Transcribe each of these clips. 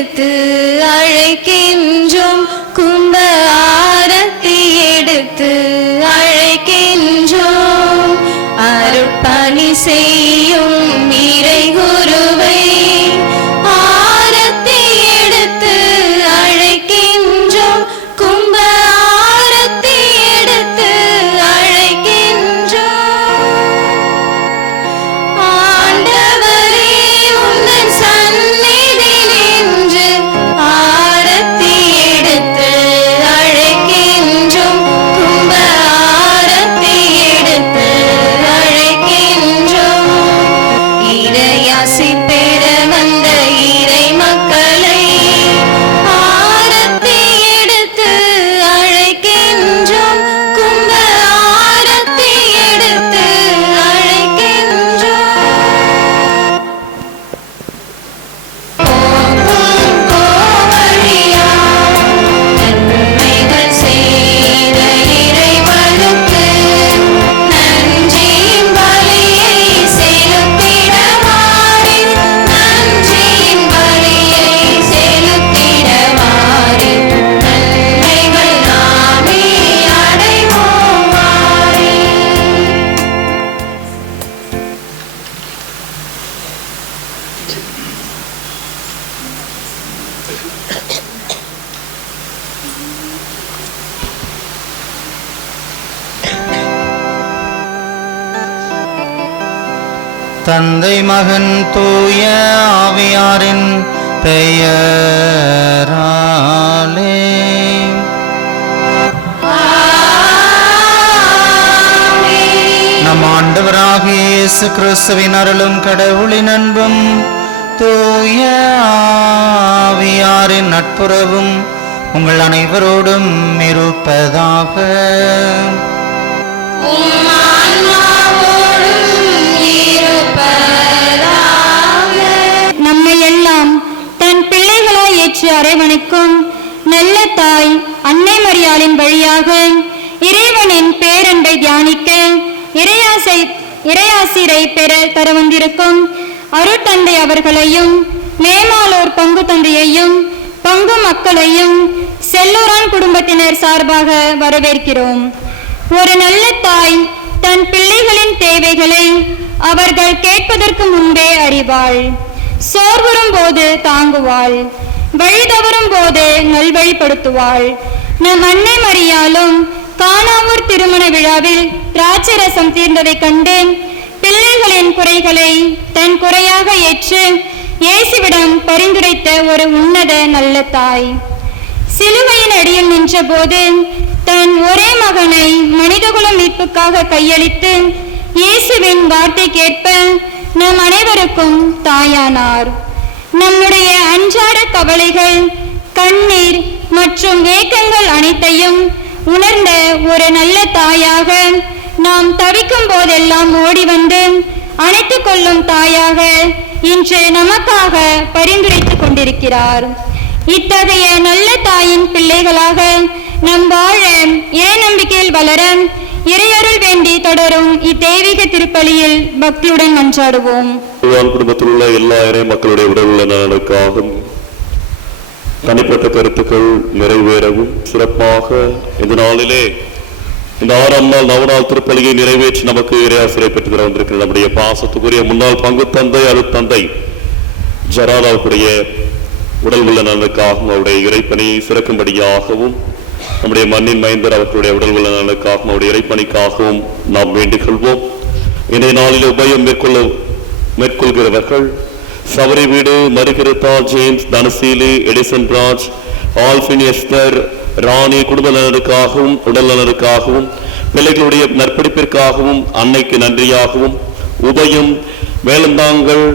எடுத்து அழைக்கின்றோம், கும்ப ஆரத்தி எடுத்து அழைக்கின்றோம். அருட்பணி செய்யும் இறை குருவை ஆரத்தி எடுத்து அழைக்கின்றோம், கும்ப ஆரத்தி எடுத்து அழைக்கின்றோம். ஆண்டவரே உந்தன் சந்நிதி நின்று ஆரத்தி எடுத்து அழைக்கின்றோம், கும்ப ஆரத்தி எடுத்து அழைக்கின்றோம். இறையாசி பெற வந்த இறை மக்களை ஆரத்தி எடுத்து அழைக்கின்றோம், கும்ப ஆரத்தி எடுத்து அழைக்கின்றோம். நன்மைகள் செய்த இறைவனுக்கு நன்றியின் பலியை செலுத்திடவாரின், நன்றியின் பலியை செலுத்திடவாரின், நன்மைகள் நாமே அடைவோம் வாரின். தந்தை மகன் தூய ஆவியாரின் பெயராலே. நம் ஆண்டவராகிய இயேசு கிறிஸ்துவின் அருளும் கடவுளின் அன்பும் தூய ஆவியாரின் நட்புறவும் உங்கள் அனைவரோடும் இருப்பதாக. நம்மை எல்லாம் தன் பிள்ளைகளாய் ஏற்று அரவணைக்கும் நல்ல தாய் அன்னை மரியாளின் வழியாக இறைவனின் பேரன்பை தியானிக்க இறையாசிரை பெற தர வந்திருக்கும் அருட்தந்தை அவர்களையும் மேமாலோர் பங்கு தந்தையையும் பங்கு மக்களையும் செல்லூரான் குடும்பத்தினர் சார்பாக வரவேற்கிறோம். ஒரு நல்ல தாய் தன் பிள்ளைகளின் தேவைகளை அவர்கள் கேட்பதற்கு முன்பே அறிவாள். சோர்வுறும் போது தாங்குவாள், வழி தவறும் போது நல்வழிப்படுத்துவாள். நம் அன்னை மரியாளும் கானாவூர் திருமண விழாவில் திராட்சரசம் தீர்ந்ததை கண்டு பிள்ளைகளின் குறைகளை தன் குறையாக ஏற்று இயேசுவிடம் பரிந்துரைத்த ஒரு உன்னத நல்ல தாய். சிலுவையின் அடியில் நின்ற போது தன் ஒரே மகனை மனிதகுல மீட்புக்காக கையளித்து இயேசுவின் வார்த்தைக்கேற்ப நம் அனைவருக்கும் தாயானார். நம்முடைய அன்றாட கவலைகள், கண்ணீர் மற்றும் ஏக்கங்கள் அனைத்தையும் உணர்ந்த ஒரு நல்ல தாயாக, நாம் தவிக்கும் போதெல்லாம் ஓடி வந்து அணைத்துக் கொள்ளும் தாயாக இன்று நமக்காக பரிந்துரைத்துக் கொண்டிருக்கிறார். இத்தகைய நல்ல தாயின் பிள்ளைகளாக நம் வாழ இறை நம்பிக்கையில் வளர இறையருள் வேண்டி தொடரும் இத்தெய்வீக திருப்பலியில் பக்தியுடன் மன்றாடுவோம். குடும்பத்தில் உள்ள எல்லா இறை மக்களுடைய உடல் உள்ள நலனுக்காகவும் தனிப்பட்ட கருத்துக்கள் நிறைவேறவும் சிறப்பாக இந்த நாளிலே இந்த 6ஆம் நாள் நவநாள் திருப்பலியை நிறைவேற்றி நமக்கு இறையாசிரியை பெற்று தர வந்திருக்கிற நம்முடைய பாசத்துக்குரிய முன்னாள் பங்கு தந்தை அருட்தந்தை ஜராதாவுடைய உடல் உள்ள நலனுக்காகவும் அவருடைய இறைப்பணி சிறக்கும்படியாகவும் நம்முடைய மண்ணின் மைந்தர் அவர்களுடைய உடல் உள்ள நலனுக்காகவும் அவருடைய இறைப்பணிக்காகவும் நாம் வேண்டிக் கொள்வோம். இன்றைய நாளில் உபயம் மேற்கொள்கிறவர்கள் சவரி வீடு, மருகிருத்தா, James, Dhanaseeli, Edison Raj, Albin, Esther, Rani குடும்ப நலனுக்காகவும் உடல் நலனுக்காகவும் பிள்ளைகளுடைய நற்படிப்பிற்காகவும் அன்னைக்கு நன்றியாகவும், உபயம் வேலந்தாங்கல்,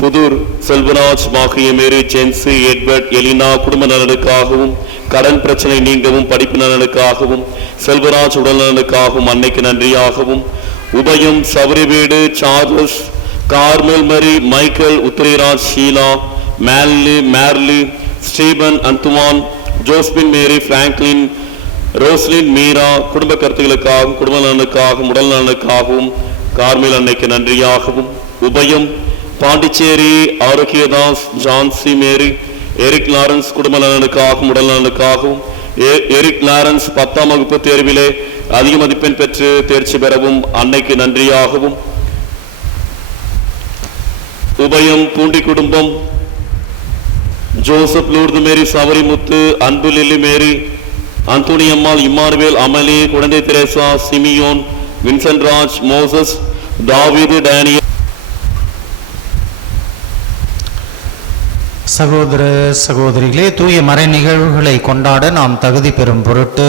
புதூர், செல்வராஜ், மாகிய மேரி, ஜென்சி, எட்வர்ட், எலினா குடும்ப நலனுக்காகவும் கடன் பிரச்சனை நீங்கவும் படிப்பு நலனுக்காகவும் செல்வராஜ் உடல் நலனுக்காகவும் அன்னைக்கு நன்றியாகவும், உபயம் சவரி வீடு, Charles, Carmel Mary, Michael, Uthiraraj, Sheela, Merly, Stephen, Anthuvan, Josephine, Mary, Franklin, Roslin, Meera குடும்ப கருத்துகளுக்காகவும் குடும்ப நலனுக்காகவும் உடல் நலனுக்காகவும் கார்மெல் அன்னைக்கு நன்றியாகவும், உபயம் பாண்டிச்சேரி, ஆரோக்கியதாஸ், ஜான்சி மேரி, எரிக் லாரன்ஸ் குடும்ப நலனுக்காகவும் உடல் நலனுக்காகவும் எரிக் லாரன்ஸ் 10ஆம் வகுப்பு தேர்விலே அதிக மதிப்பெண் பெற்று தேர்ச்சி பெறவும் அன்னைக்கு நன்றியாகவும், உபயம் பூண்டி குடும்பம் ஜோசப் லூர்து மேரி சவரிமுத்து அன்பு லில்லி மேரி Anthoniammal Immanuel Amali Kuzhandai Theresa Simeon Vincent Raj Moses Thaveethu Daniel. சகோதர சகோதரிகளே, தூய மறை நிகழ்வுகளை கொண்டாட நாம் தகுதி பெறும் பொருட்டு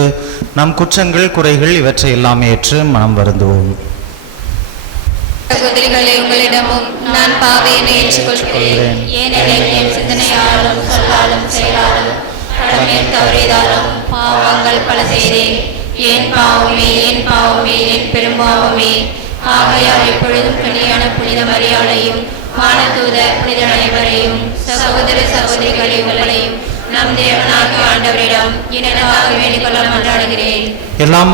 நம் குற்றங்கள் குறைகள் இவற்றை எல்லாம் ஏற்று மனம் வருந்துவோம். சகோதரிகளே, உங்களிடமும் நான் பாவியை ஏற்றுக்கொள்கிறேன். ஏனெனில் என் சிந்தனையாலும் சொல்லாலும் செயலாலும் கடமையில் தவறியதாலும் பாவங்கள் பல செய்தேன். ஏன் பாவமே என் பெரும்பாவமே. ஆகையால் எப்பொழுதும் கனியான புனித மரியாதையும் வானதூத புனித அனைவரையும் சகோதர சகோதரிகளை உங்களையும் நம் தேவனாகிய ஆண்டவரிடம் எனக்காக வேண்டிக் கொள்ள மன்றாடுகிறேன். எல்லாம்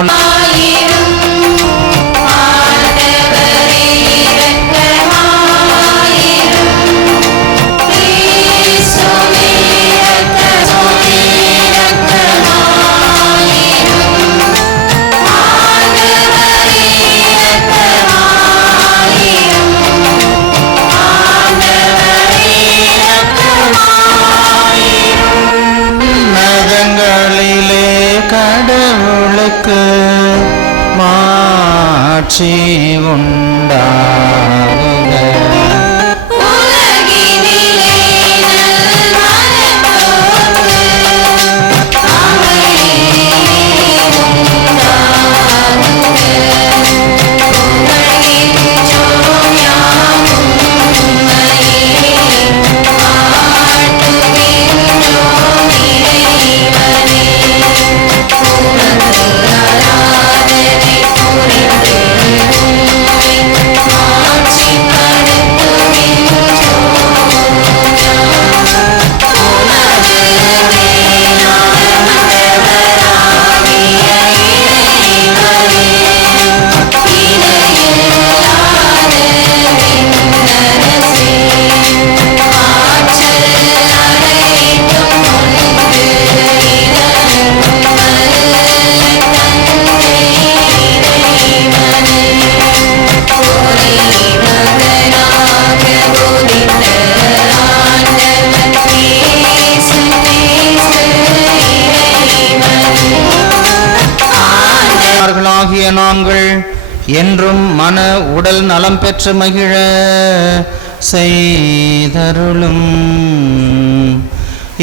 கடவுளுக்கு மாட்சி உண்டாகுக. நாங்கள் என்றும் மன உடல் நலம் பெற்று மகிழ செய்தருளும்.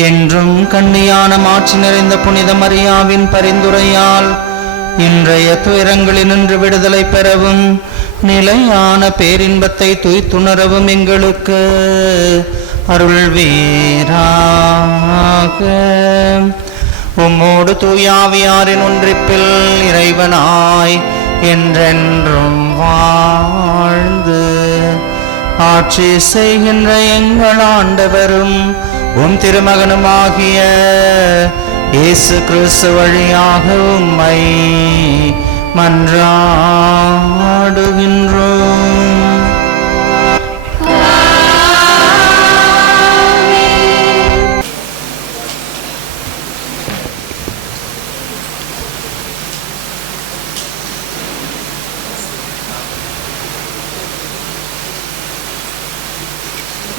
என்றும் கண்ணியான மாட்சி நிறைந்த புனித மரியாவின் பரிந்துரையால் இன்றைய துயரங்களினின்று விடுதலை பெறவும் நிலையான பேரின்பத்தை துய்த்துணரவும் எங்களுக்கு அருள்வீராக. உம்மோடு தூயாவியாரின் ஒன்றிப்பில் இறைவனாய் என்றென்றும் வாழ்ந்து ஆட்சி செய்கின்ற எங்கள் ஆண்டவரும் உம் திருமகனுமாகிய இயேசு கிறிஸ்து வழியாக உம்மை மன்றாடுகின்றோம்.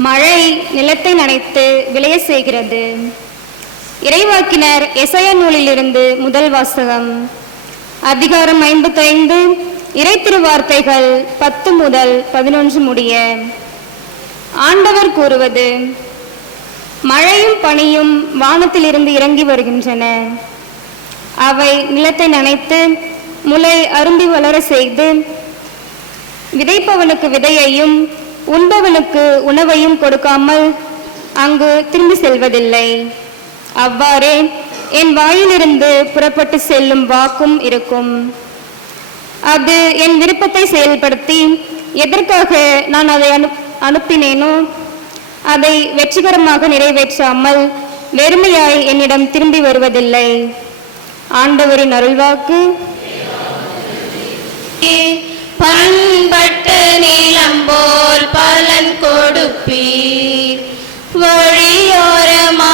மழை நிலத்தை நனைத்து விளைய செய்கிறது. இறைவாக்கினர் எசாயா நூலிலிருந்து முதல் வாசகம். அதிகாரம் 55, இறை திருவார்த்தைகள் 10 முதல் 11 முடிய. ஆண்டவர் கூறுவது: மழையும் பனியும் வானத்திலிருந்து இறங்கி வருகின்றன. அவை நிலத்தை நனைத்து முளை அரும்பி வளர செய்து விதைப்பவனுக்கு விதையையும் உண்பவனுக்கு உணவையும் கொடுக்காமல் அங்கு திரும்பி செல்வதில்லை. அவ்வாறே என் வாயிலிருந்து புறப்பட்டு செல்லும் வாக்கும் இருக்கும். அது என் விருப்பத்தை செயல்படுத்தி எதற்காக நான் அதை அனுப்பினேனோ அதை வெற்றிகரமாக நிறைவேற்றாமல் வெறுமையாய் என்னிடம் திரும்பி வருவதில்லை. ஆண்டவரின் அருள்வாக்கு. பண்பட்ட நீளம் போல் பலன் கொடுப்பீர், வழியோரமா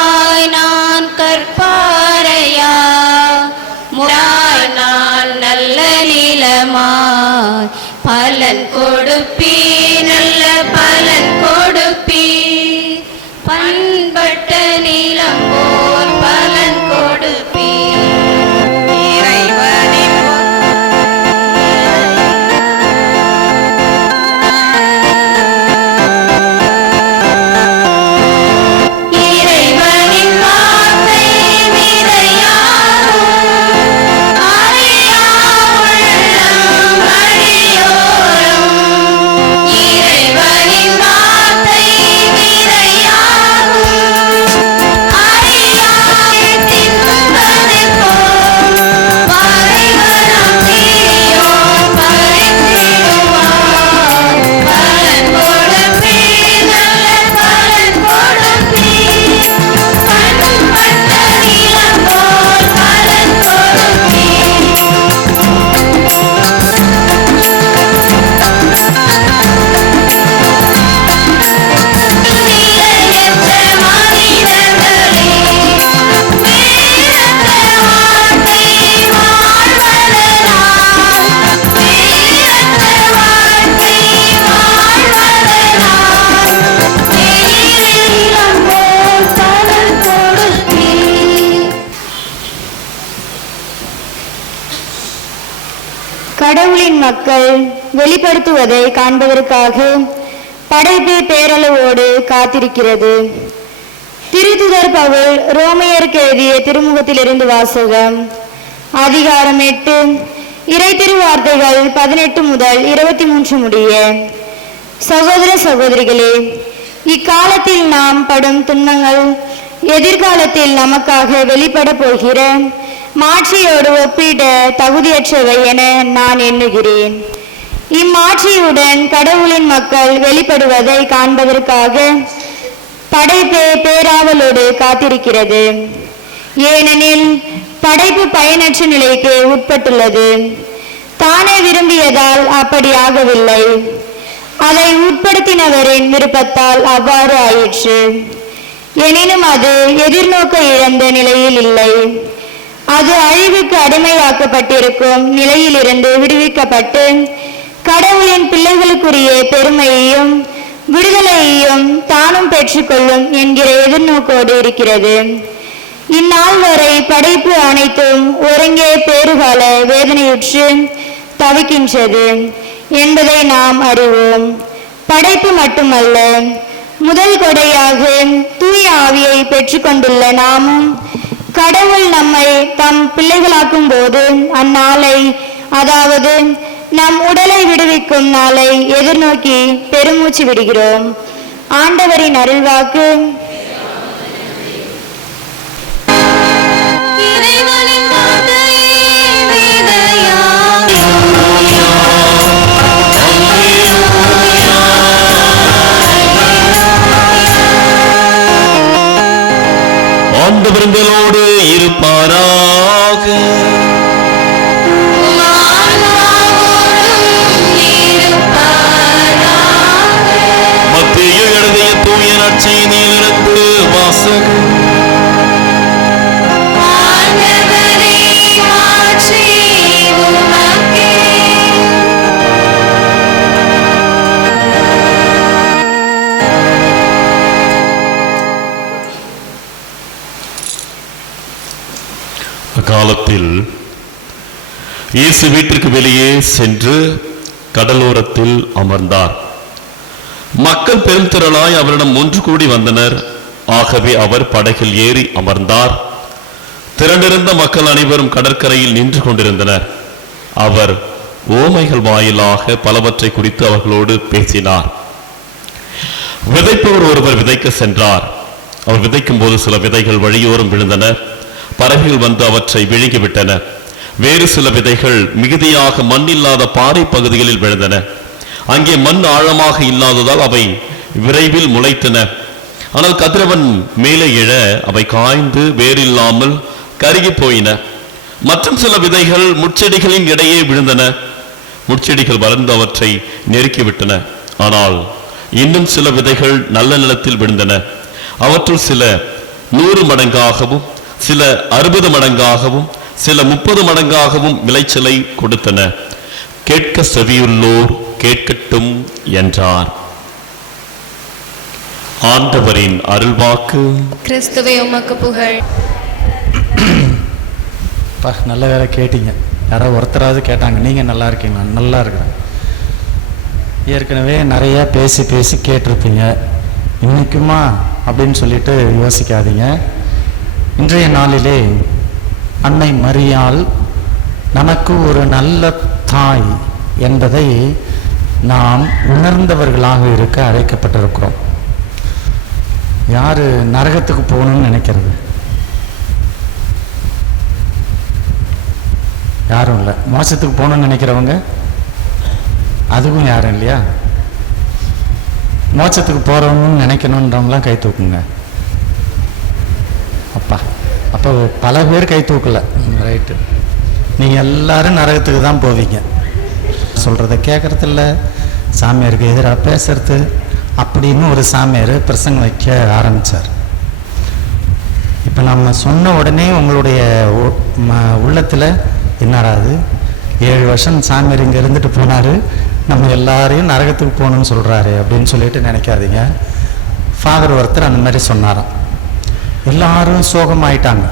கடவுளின் மக்கள் வெளிப்படுத்துவதை காண்பதற்காக படைப்பு பேரளவோடு காத்திருக்கிறது. திருத்துதர் பவுல் ரோமையருக்கு எழுதிய திருமுகத்திலிருந்து வாசகம். அதிகாரம் 8, இறை திருவார்த்தைகள் 18 முதல் 23 முடிய. சகோதர சகோதரிகளே, இக்காலத்தில் நாம் படும் துன்பங்கள் எதிர்காலத்தில் நமக்காக வெளிப்பட போகிற மாட்சியோடு ஒப்பிட தகுதியற்றவை என நான் எண்ணுகிறேன். இம்மாட்சியுடன் கடவுளின் மக்கள் வெளிப்படுவதை காண்பதற்காக படைப்பு பேராவலோடு காத்திருக்கிறது. ஏனெனில் படைப்பு பயனற்ற நிலைக்கு உட்பட்டுள்ளது. தானே விரும்பியதால் அப்படி ஆகவில்லை, அதை உட்படுத்தினவரின் விருப்பத்தால் அவ்வாறு ஆயிற்று. எனினும் அது எதிர்நோக்க இழந்த நிலையில் இல்லை. அது அழிவுக்கு அடிமையாக்கப்பட்டிருக்கும் நிலையிலிருந்து விடுவிக்கப்பட்டு கடவுளின் பிள்ளைகளுக்குரிய பெருமையையும் விடுதலையையும் தானும் பெற்றுக்கொள்ளும் என்கிற எதிர்நோக்கோடு இருக்கிறது. இந்நாள் வரை படைப்பு அனைத்தும் ஒருங்கே பேறுகால வேதனையுற்று தவிக்கின்றது என்பதை நாம் அறிவோம். படைப்பு மட்டுமல்ல, முதல் கொடையாக தூய ஆவியை பெற்றுக்கொண்டுள்ள நாமும் கடவுள் நம்மை தம் பிள்ளைகளாக்கும் போது அந்நாளை, அதாவது நம் உடலை விடுவிக்கும் நாளை எதிர்நோக்கி பெருமூச்சு விடுகிறோம். ஆண்டவரின் அருள்வாக்கு. ஆண்டவர்களோடு இருப்பாராக. மத்தேயு எழுதிய தூய நற்செய்தியிலிருந்து வாசகம். காலத்தில் இயேசு வீட்டிற்கு வெளியே சென்று கடலோரத்தில் அமர்ந்தார். மக்கள் பெரும் திரளாய் அவரிடம் ஒன்று கூடி வந்தனர். ஆகவே அவர் படகில் ஏறி அமர்ந்தார். திரண்டிருந்த மக்கள் அனைவரும் கடற்கரையில் நின்று கொண்டிருந்தனர். அவர் ஓமைகள் வாயிலாக பலவற்றை குறித்து அவர்களோடு பேசினார். விதைப்பவர் ஒருவர் விதைக்க சென்றார். அவர் விதைக்கும் போது சில விதைகள் வழியோரம் விழுந்தன. பறவைகள் வந்து அவற்றை விழுங்கிவிட்டன. வேறு சில விதைகள் மிகுதியாக மண் இல்லாத பாறை பகுதிகளில் விழுந்தன. அங்கே மண் ஆழமாக இல்லாததால் அவை விரைவில் முளைத்தன. ஆனால் கதிரவன் மேலே எழ அவை காய்ந்து வேறில்லாமல் கருகி போயின. மற்றும் சில விதைகள் முட்செடிகளின் இடையே விழுந்தன. முட்செடிகள் வளர்ந்து அவற்றை நெருக்கிவிட்டன. ஆனால் இன்னும் சில விதைகள் நல்ல நிலத்தில் விழுந்தன. அவற்றுள் சில 100 மடங்காகவும், சில 60 மடங்காகவும், சில 30 மடங்காகவும் விளைச்சலை கொடுத்தன. கேட்க செவியுள்ளோர் கேட்கட்டும் என்றார். ஆண்டவரின் அருள்வாக்கு. கிறிஸ்துவே உமக்கு புகழ். நல்ல வேலை கேட்டீங்க. யாராவது ஒருத்தராவது கேட்டாங்க, நீங்கள் நல்லா இருக்கீங்களா? நல்லா இருக்கிறேன். ஏற்கனவே நிறையா பேசி பேசி கேட்டிருப்பீங்க. இன்னைக்குமா அப்படின்னு சொல்லிட்டு யோசிக்காதீங்க. இன்றைய நாளிலே அன்னை மரியாள் நமக்கு ஒரு நல்ல தாய் என்பதை நாம் உணர்ந்தவர்களாக இருக்க அழைக்கப்பட்டிருக்கிறோம். யாரு நரகத்துக்கு போகணும்னு நினைக்கிறது? யாரும் இல்லை. மோசத்துக்கு போகணும்னு நினைக்கிறவங்க அதுவும் யாரும் இல்லையா? மோட்சத்துக்கு போகிறவங்கன்னு நினைக்கணுன்றவங்களாம் கை தூக்குங்க. அப்போ பல பேர் கை தூக்கலை. ரைட்டு. நீங்கள் எல்லாரும் நரகத்துக்கு தான் போவீங்க. சொல்கிறத கேட்குறதில்ல, சாமியாருக்கு எதிராக பேசுறது அப்படின்னு ஒரு சாமியார் பிரசங்கம் வைக்க ஆரம்பித்தார். இப்போ நம்ம சொன்ன உடனே உங்களுடைய உள்ளத்தில் என்னடாது 7 வருஷம் சாமியார் இங்கே இருந்துட்டு போனார், நம்ம எல்லாரையும் நரகத்துக்கு போகணும்னு சொல்கிறாரு அப்படின்னு சொல்லிட்டு நினைக்காதீங்க. ஃபாதர் ஒருத்தர் அந்த மாதிரி சொன்னாராம். எல்லாரும் சோகமாயிட்டாங்க.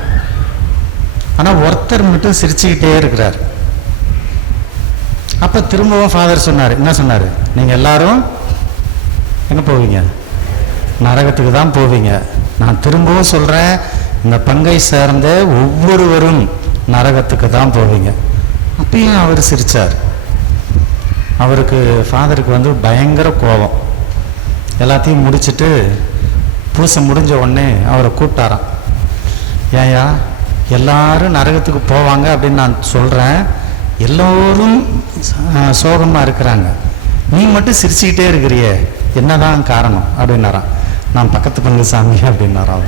ஆனால் ஒருத்தர் மட்டும் சிரிச்சுக்கிட்டே இருக்கிறார். அப்போ திரும்பவும் ஃபாதர் சொன்னார், என்ன சொன்னார்? நீங்கள் எல்லாரும் எங்கே போவீங்க? நரகத்துக்கு தான் போவீங்க. நான் திரும்பவும் சொல்கிறேன், இந்த பங்கை சேர்ந்த ஒவ்வொருவரும் நரகத்துக்கு தான் போவீங்க. அப்பயும் அவர் சிரித்தார். அவருக்கு ஃபாதருக்கு வந்து பயங்கர கோபம். எல்லாத்தையும் முடிச்சுட்டு பூசை முடிஞ்ச உடனே அவரை கூப்பிட்டாராம். ஏயா, எல்லாரும் நரகத்துக்கு போவாங்க அப்படின்னு நான் சொல்கிறேன், எல்லோரும் சோகமாக இருக்கிறாங்க, நீ மட்டும் சிரிச்சுக்கிட்டே இருக்கிறியே, என்னதான் காரணம் அப்படின்னாராம். நான் பக்கத்து பங்கு சாமி அப்படின்னாராம்.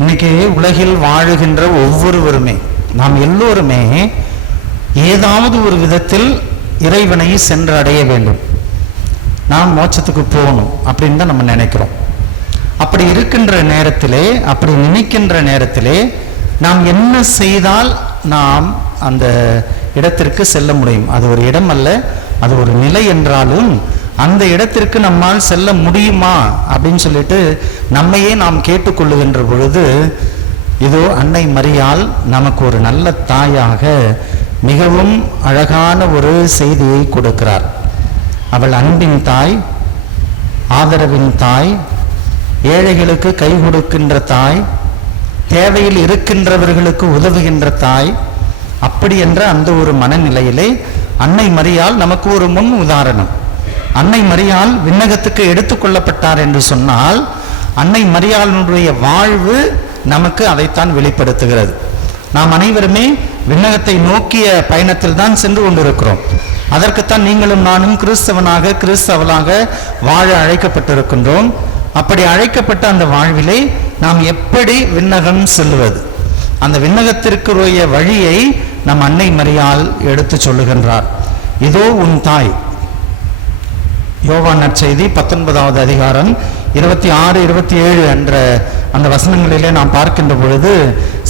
இன்னைக்கு உலகில் வாழுகின்ற ஒவ்வொருவருமே, நாம் எல்லோருமே ஏதாவது ஒரு விதத்தில் இறைவனை சென்று அடைய வேண்டும், நாம் மோட்சத்துக்கு போகணும் அப்படின்னு தான் நம்ம நினைக்கிறோம். அப்படி இருக்கின்ற நேரத்திலே, அப்படி நினைக்கின்ற நேரத்திலே நாம் என்ன செய்தால் நாம் அந்த இடத்திற்கு செல்ல முடியும்? அது ஒரு இடம் அல்ல, அது ஒரு நிலை என்றாலும் அந்த இடத்திற்கு நம்மால் செல்ல முடியுமா அப்படின்னு சொல்லிட்டு நம்மையே நாம் கேட்டுக்கொள்ளுகின்ற பொழுது, இதோ அன்னை மரியாள் நமக்கு ஒரு நல்ல தாயாக மிகவும் அழகான ஒரு செய்தியை கொடுக்கிறார். அவள் அன்பின் தாய், ஆதரவின் தாய், ஏழைகளுக்கு கை கொடுக்கின்ற தாய், தேவையில் இருக்கின்றவர்களுக்கு உதவுகின்ற தாய். அப்படி என்ற அந்த ஒரு மனநிலையிலே அன்னை மரியாள் நமக்கு ஒரு முன் உதாரணம். அன்னை மரியாள் விண்ணகத்துக்கு எடுத்துக்கொள்ளப்பட்டார் என்று சொன்னால் அன்னை மரியாளுடைய வாழ்வு நமக்கு அதைத்தான் வெளிப்படுத்துகிறது. நாம் அனைவருமே விண்ணகத்தை நோக்கிய பயணத்தில் தான் சென்று கொண்டிருக்கிறோம். அதற்குத்தான் நீங்களும் நானும் கிறிஸ்தவனாக கிறிஸ்தவளாக வாழ அழைக்கப்பட்டிருக்கின்றோம். அப்படி அழைக்கப்பட்ட அந்த வாழ்விலே நாம் எப்படி விண்ணகம் செல்வது, அந்த விண்ணகத்திற்குரிய வழியை நம் அன்னை மரியாள் எடுத்து சொல்லுகின்றார். இதோ உன் தாய். யோவான் நற்செய்தி 19வது அதிகாரம் 26, 27 என்ற அந்த வசனங்களிலே நாம் பார்க்கின்ற பொழுது,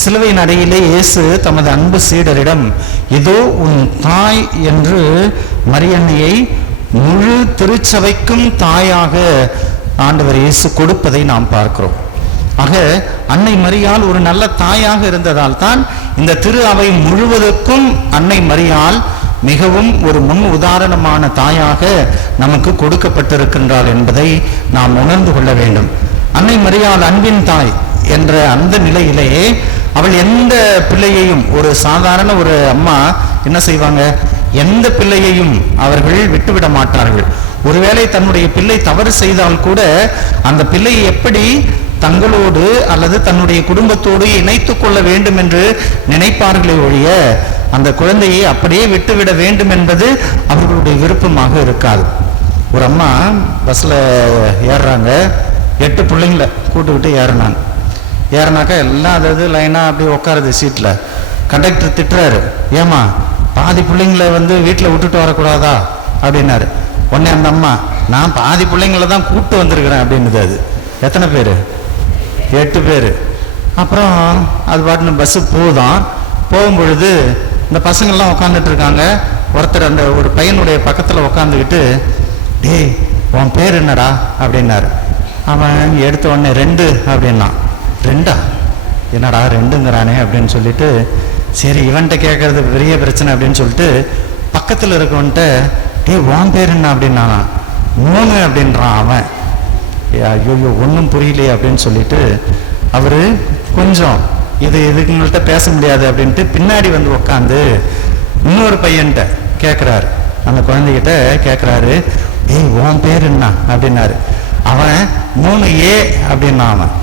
சிலுவையின் அடியிலே இயேசு தமது அன்பு சீடரிடம் இதோ உன் தாய் என்று மரியன்னையை முழு திருச்சபைக்கும் தாயாக ஆண்டவர் இயேசு கொடுப்பதை நாம் பார்க்கிறோம். ஆக அன்னை மரியாள் ஒரு நல்ல தாயாக இருந்ததால் தான் இந்த திரு அவை முழுவதற்கும் அன்னை மரியாள் மிகவும் ஒரு முன் உதாரணமான தாயாக நமக்கு கொடுக்கப்பட்டிருக்கின்றாள் என்பதை நாம் உணர்ந்து கொள்ள வேண்டும். அன்னை மரியாள் அன்பின் தாய் என்ற அந்த நிலையிலேயே அவள் எந்த பிள்ளையையும், ஒரு சாதாரண ஒரு அம்மா என்ன செய்வாங்க, எந்த பிள்ளையையும் அவர்கள் விட்டுவிட மாட்டார்கள். ஒருவேளை தன்னுடைய பிள்ளை தவறு செய்தால் கூட அந்த பிள்ளையை எப்படி தங்களோடு அல்லது தன்னுடைய குடும்பத்தோடு இணைத்துக் கொள்ள வேண்டும் என்று நினைப்பார்களே ஒழிய அந்த குழந்தையை அப்படியே விட்டுவிட வேண்டும் என்பது அவர்களுடைய விருப்பமாக இருக்காது. ஒரு அம்மா பஸ்ல ஏறுறாங்க, 8 பிள்ளைங்களை கூட்டுக்கிட்டு ஏறினாக்கா எல்லாம் அதாவது லைனா அப்படி உட்காருது சீட்ல. கண்டக்டர் திட்டுறாரு, ஏமா பாதி பிள்ளைங்களை வீட்டில் விட்டுட்டு வரக்கூடாதா அப்படின்னாரு. உடனே அந்த அம்மா, நான் பாதி பிள்ளைங்களை தான் கூப்பிட்டு வந்திருக்கிறேன் அப்படின்னுது. அது எத்தனை பேர்? 8 பேர். அப்புறம் அது பாட்டுன்னு பஸ்ஸு போகும் பொழுது இந்த பசங்கள்லாம் உட்காந்துட்டு இருக்காங்க. ஒருத்தர் அந்த ஒரு பையனுடைய பக்கத்தில் உட்காந்துக்கிட்டு, டேய் உன் பேர் என்னடா அப்படின்னாரு. அவன் எடுத்த உடனே 2 அப்படின்னா. 2ஆ? என்னடா 2ங்கிறானே அப்படின்னு சொல்லிட்டு, சரி இவன்கிட்ட கேட்கறது பெரிய பிரச்சனை அப்படின்னு சொல்லிட்டு பக்கத்தில் இருக்கவன்ட்ட, டேய் உன் பேர் என்ன அப்படின்னா. 3 அப்படின்றான் அவன். ஐயோ ஒன்றும் புரியலையே அப்படின்னு சொல்லிட்டு அவர் கொஞ்சம் இதுங்கள்ட்ட பேச முடியாது அப்படின்ட்டு பின்னாடி உட்காந்து இன்னொரு பையன்கிட்ட கேட்குறாரு, அந்த குழந்தைகிட்ட கேட்குறாரு, ஏய் உன் பேர் என்ன அப்படின்னாரு. அவன் 3A அப்படின்னா. அவன்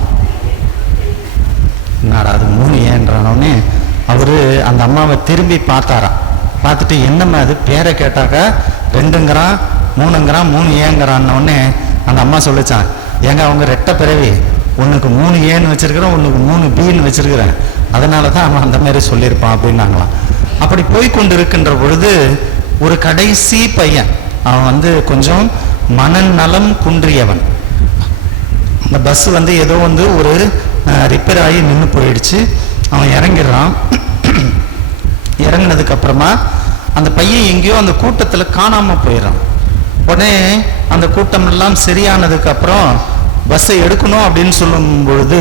என்னடா அது 3Aன்றானே. அவரு அந்த அம்மாவை திரும்பி பார்த்தாராம். பார்த்துட்டு என்னம்மா அது பேரை கேட்டாக்கா 2ங்கிறான் 3ங்கிறான் 3Aங்கிறான்னொடனே அந்த அம்மா சொல்லிச்சான், ஏங்க அவங்க ரெட்டை பிறவி, ஒன்றுக்கு 3Aன்னு வச்சிருக்கிறேன், ஒன்றுக்கு 3Bன்னு வச்சிருக்கிறேன், அதனால தான் அவன் அந்த மாதிரி சொல்லியிருப்பான் அப்படின்னாங்களாம். அப்படி போய்கொண்டு இருக்கின்ற பொழுது ஒரு கடைசி பையன், அவன் கொஞ்சம் மனநலம் குன்றியவன். அந்த பஸ் ஏதோ ஒரு ரிப்பேர் ஆகி நின்று போயிடுச்சு. அவன் இறங்கிடுறான். இறங்கினதுக்கு அப்புறமா அந்த பையன் எங்கேயோ அந்த கூட்டத்தில் காணாமல் போயிடறான். உடனே அந்த கூட்டம் எல்லாம் சரியானதுக்கு அப்புறம் பஸ்ஸை எடுக்கணும் அப்படின்னு சொல்லும் பொழுது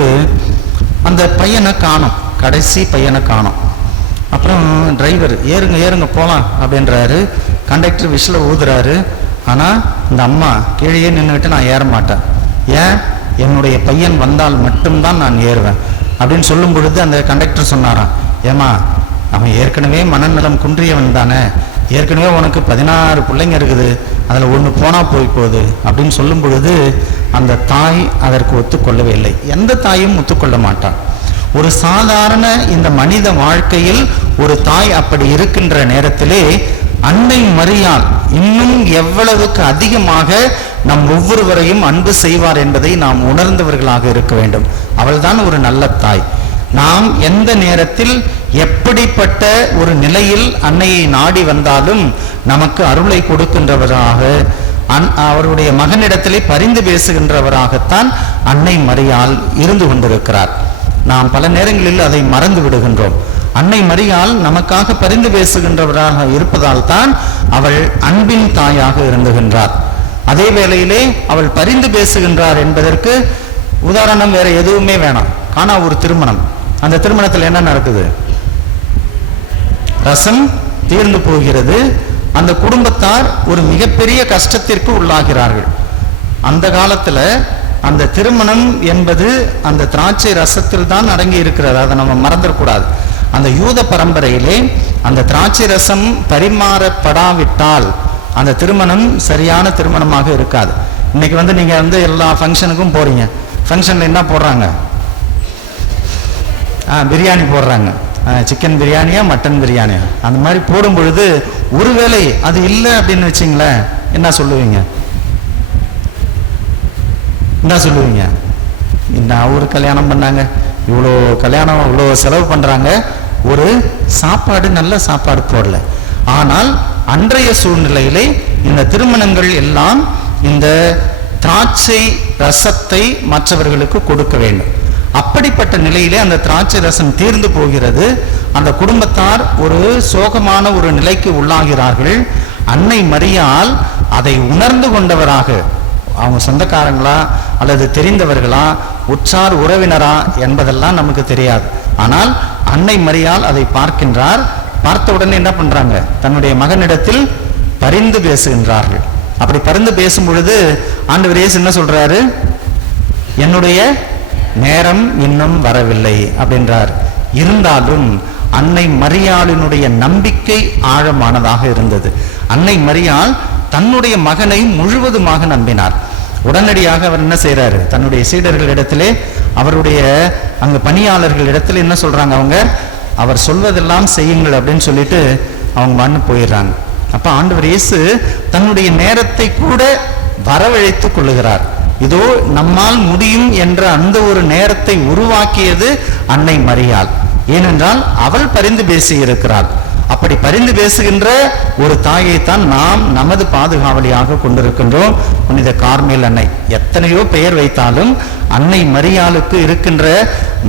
அந்த பையனை காணோம், கடைசி பையனை காணோம். அப்புறம் டிரைவர் ஏறுங்க ஏறுங்க போகலாம் அப்படின்றாரு. கண்டக்டர் விசில ஊதுறாரு. ஆனால் இந்த அம்மா கீழே நின்றுக்கிட்டு நான் ஏற மாட்டேன், ஏன், என்னுடைய பையன் வந்தால் மட்டும்தான் நான் ஏறுவேன் அப்படின்னு சொல்லும் பொழுது அந்த கண்டக்டர் சொன்னாராம், ஏமா அவன் ஏற்கனவே மனநலம் குன்றியவன் தானே, ஏற்கனவே உனக்கு 16 பிள்ளைங்க இருக்குது, அதில் ஒன்று போனால் போகுது அப்படின்னு சொல்லும் பொழுது அந்த தாய் அதற்கு ஒத்துக்கொள்ளவே இல்லை. எந்த தாயும் ஒத்துக்கொள்ள மாட்டான். ஒரு சாதாரண இந்த மனித வாழ்க்கையில் ஒரு தாய் அப்படி இருக்கின்ற நேரத்திலே அன்னை மரியாள் இன்னும் எவ்வளவுக்கு அதிகமாக நம் ஒவ்வொருவரையும் அன்பு செய்வார் என்பதை நாம் உணர்ந்தவர்களாக இருக்க வேண்டும். அவள்தான் ஒரு நல்ல தாய். நாம் எந்த நேரத்தில் எப்படிப்பட்ட ஒரு நிலையில் அன்னையை நாடி வந்தாலும் நமக்கு அருளை கொடுக்கின்றவராக, அவருடைய மகனிடத்திலே பரிந்து பேசுகின்றவராகத்தான் அன்னை மரியாள் இருந்து கொண்டிருக்கிறார். நாம் பல நேரங்களில் அதை மறந்து விடுகின்றோம். அன்னை மரியாள் நமக்காக பரிந்து பேசுகின்றவராக இருப்பதால் தான் அவள் அன்பின் தாயாக இருந்துகின்றார். அதே வேளையிலே அவள் பரிந்து பேசுகின்றார் என்பதற்கு உதாரணம் வேற எதுவுமே வேணாம். காணா ஒரு திருமணம், அந்த திருமணத்தில் என்ன நடக்குது? ரசம் தீர்ந்து போகிறது. அந்த குடும்பத்தார் ஒரு மிகப்பெரிய கஷ்டத்திற்கு உள்ளாகிறார்கள். அந்த காலத்துல அந்த திருமணம் என்பது அந்த திராட்சை ரசத்தில் தான் அடங்கி இருக்கிறது. அதை நம்ம மறந்துடக்கூடாது. அந்த யூத பரம்பரையிலே அந்த திராட்சை ரசம் பரிமாறப்படாவிட்டால் அந்த திருமணம் சரியான திருமணமாக இருக்காது. இன்னைக்கு நீங்க எல்லா ஃபங்க்ஷனுக்கும் போறீங்க, ஃபங்க்ஷன்ல என்ன போடுறாங்க? பிரியாணி போடுறாங்க. சிக்கன் பிரியாணியா மட்டன் பிரியாணியா அந்த மாதிரி போடும் பொழுது ஒருவேளை அது இல்லை அப்படின்னு வச்சிங்களேன், என்ன சொல்லுவீங்க? என்ன சொல்லுவீங்க? இன்னும் ஒரு கல்யாணம் பண்ணாங்க, இவ்வளோ கல்யாணம் இவ்வளோ செலவு பண்றாங்க, ஒரு சாப்பாடு நல்ல சாப்பாடு போடல. ஆனால் அன்றைய சூழ்நிலையிலே இந்த திருமணங்கள் எல்லாம் இந்த திராட்சை ரசத்தை மற்றவர்களுக்கு கொடுக்க வேண்டும். அப்படிப்பட்ட நிலையிலே அந்த திராட்சை ரசம் தீர்ந்து போகிறது. அந்த குடும்பத்தார் ஒரு சோகமான ஒரு நிலைக்கு உள்ளாகிறார்கள். அன்னை மரியாள் அதை உணர்ந்து கொண்டவராக, அவங்க சொந்தக்காரங்களா அல்லது தெரிந்தவர்களா உற்றார் உறவினரா என்பதெல்லாம் நமக்கு தெரியாது. ஆனால் அன்னை மரியாள் அதை பார்க்கின்றார். பார்த்த உடனே என்ன பண்றாங்க? தன்னுடைய மகனிடத்தில் பரிந்து பேசுகின்றார்கள். அப்படி பரிந்து பேசும் பொழுது ஆண்டவர் இயேசு என்ன சொல்றாரு? என்னுடைய நேரம் இன்னும் வரவில்லை அப்படின்றார். இருந்தாலும் அன்னை மரியாளினுடைய நம்பிக்கை ஆழமானதாக இருந்தது. அன்னை மரியாள் தன்னுடைய மகனை முழுவதுமாக நம்பினார். உடனடியாக அவர் என்ன செய்யறாரு? தன்னுடைய சீடர்களிடத்திலே, அவருடைய அங்க பணியாளர்கள் இடத்துல என்ன சொல்றாங்க? அவங்க அவர் சொல்வதெல்லாம் செய்யுங்கள் அப்படின்னு சொல்லிட்டு அவங்க மண்ணு போயிடுறாங்க. அப்ப ஆண்டவர் இயேசு தன்னுடைய நேரத்தை கூட வரவழைத்துக் கொள்ளுகிறார். இதோ நம்மால் முடியும் என்ற அந்த ஒரு நேரத்தை உருவாக்கியது அன்னை மரியாள். ஏனென்றால் அவள் பரிந்து பேசி இருக்கிறாள். அப்படி பரிந்து பேசுகின்ற ஒரு தாயைத்தான் நாம் நமது பாதுகாவலியாக கொண்டிருக்கின்றோம். புனித கார்மேல் அன்னை. எத்தனையோ பெயர் வைத்தாலும் அன்னை மரியாளுக்கு இருக்கின்ற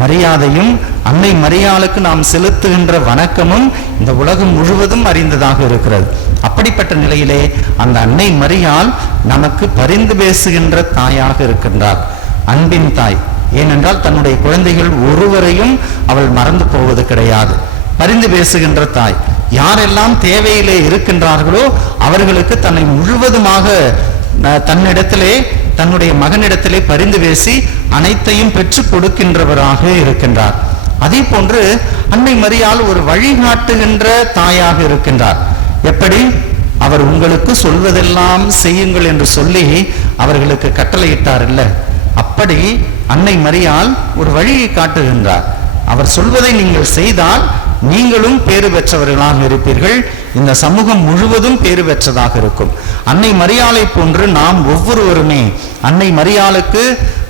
மரியாதையும் அன்னை மரியாளுக்கு நாம் செலுத்துகின்ற வணக்கமும் இந்த உலகம் முழுவதும் அறிந்ததாக இருக்கிறது. அப்படிப்பட்ட நிலையிலே அந்த அன்னை மரியாள் நமக்கு பரிந்து பேசுகின்ற தாயாக இருக்கின்றார். அன்பின் தாய். ஏனென்றால் தன்னுடைய குழந்தைகள் ஒருவரையும் அவள் மறந்து போவது கிடையாது. பரிந்து பேசுகின்ற தாய். யாரெல்லாம் தேவையிலே இருக்கின்றார்களோ அவர்களுக்கு தன்னை முழுவதுமாக தன்னிடத்திலே, தன்னுடைய மகனிடத்திலே பரிந்து பேசி அனைத்தையும் பெற்றுக் கொடுக்கின்றவராக இருக்கின்றார். அதே போன்று அன்னை மரியாள் ஒரு வழிகாட்டுகின்ற தாயாக இருக்கின்றார். எப்படி? அவர் உங்களுக்கு சொல்வதெல்லாம் செய்யுங்கள் என்று சொல்லி அவர்களுக்கு கட்டளையிட்டார் இல்ல, அப்படி அன்னை மரியாள் ஒரு வழியை காட்டுகின்றார். அவர் சொல்வதை நீங்கள் செய்தால் நீங்களும் பேறு பெற்றவர்களாக இருப்பீர்கள், இந்த சமூகம் முழுவதும் பேறு பெற்றதாக இருக்கும். அன்னை மரியாளை போன்று நாம் ஒவ்வொருவருமே அன்னை மரியாளுக்கு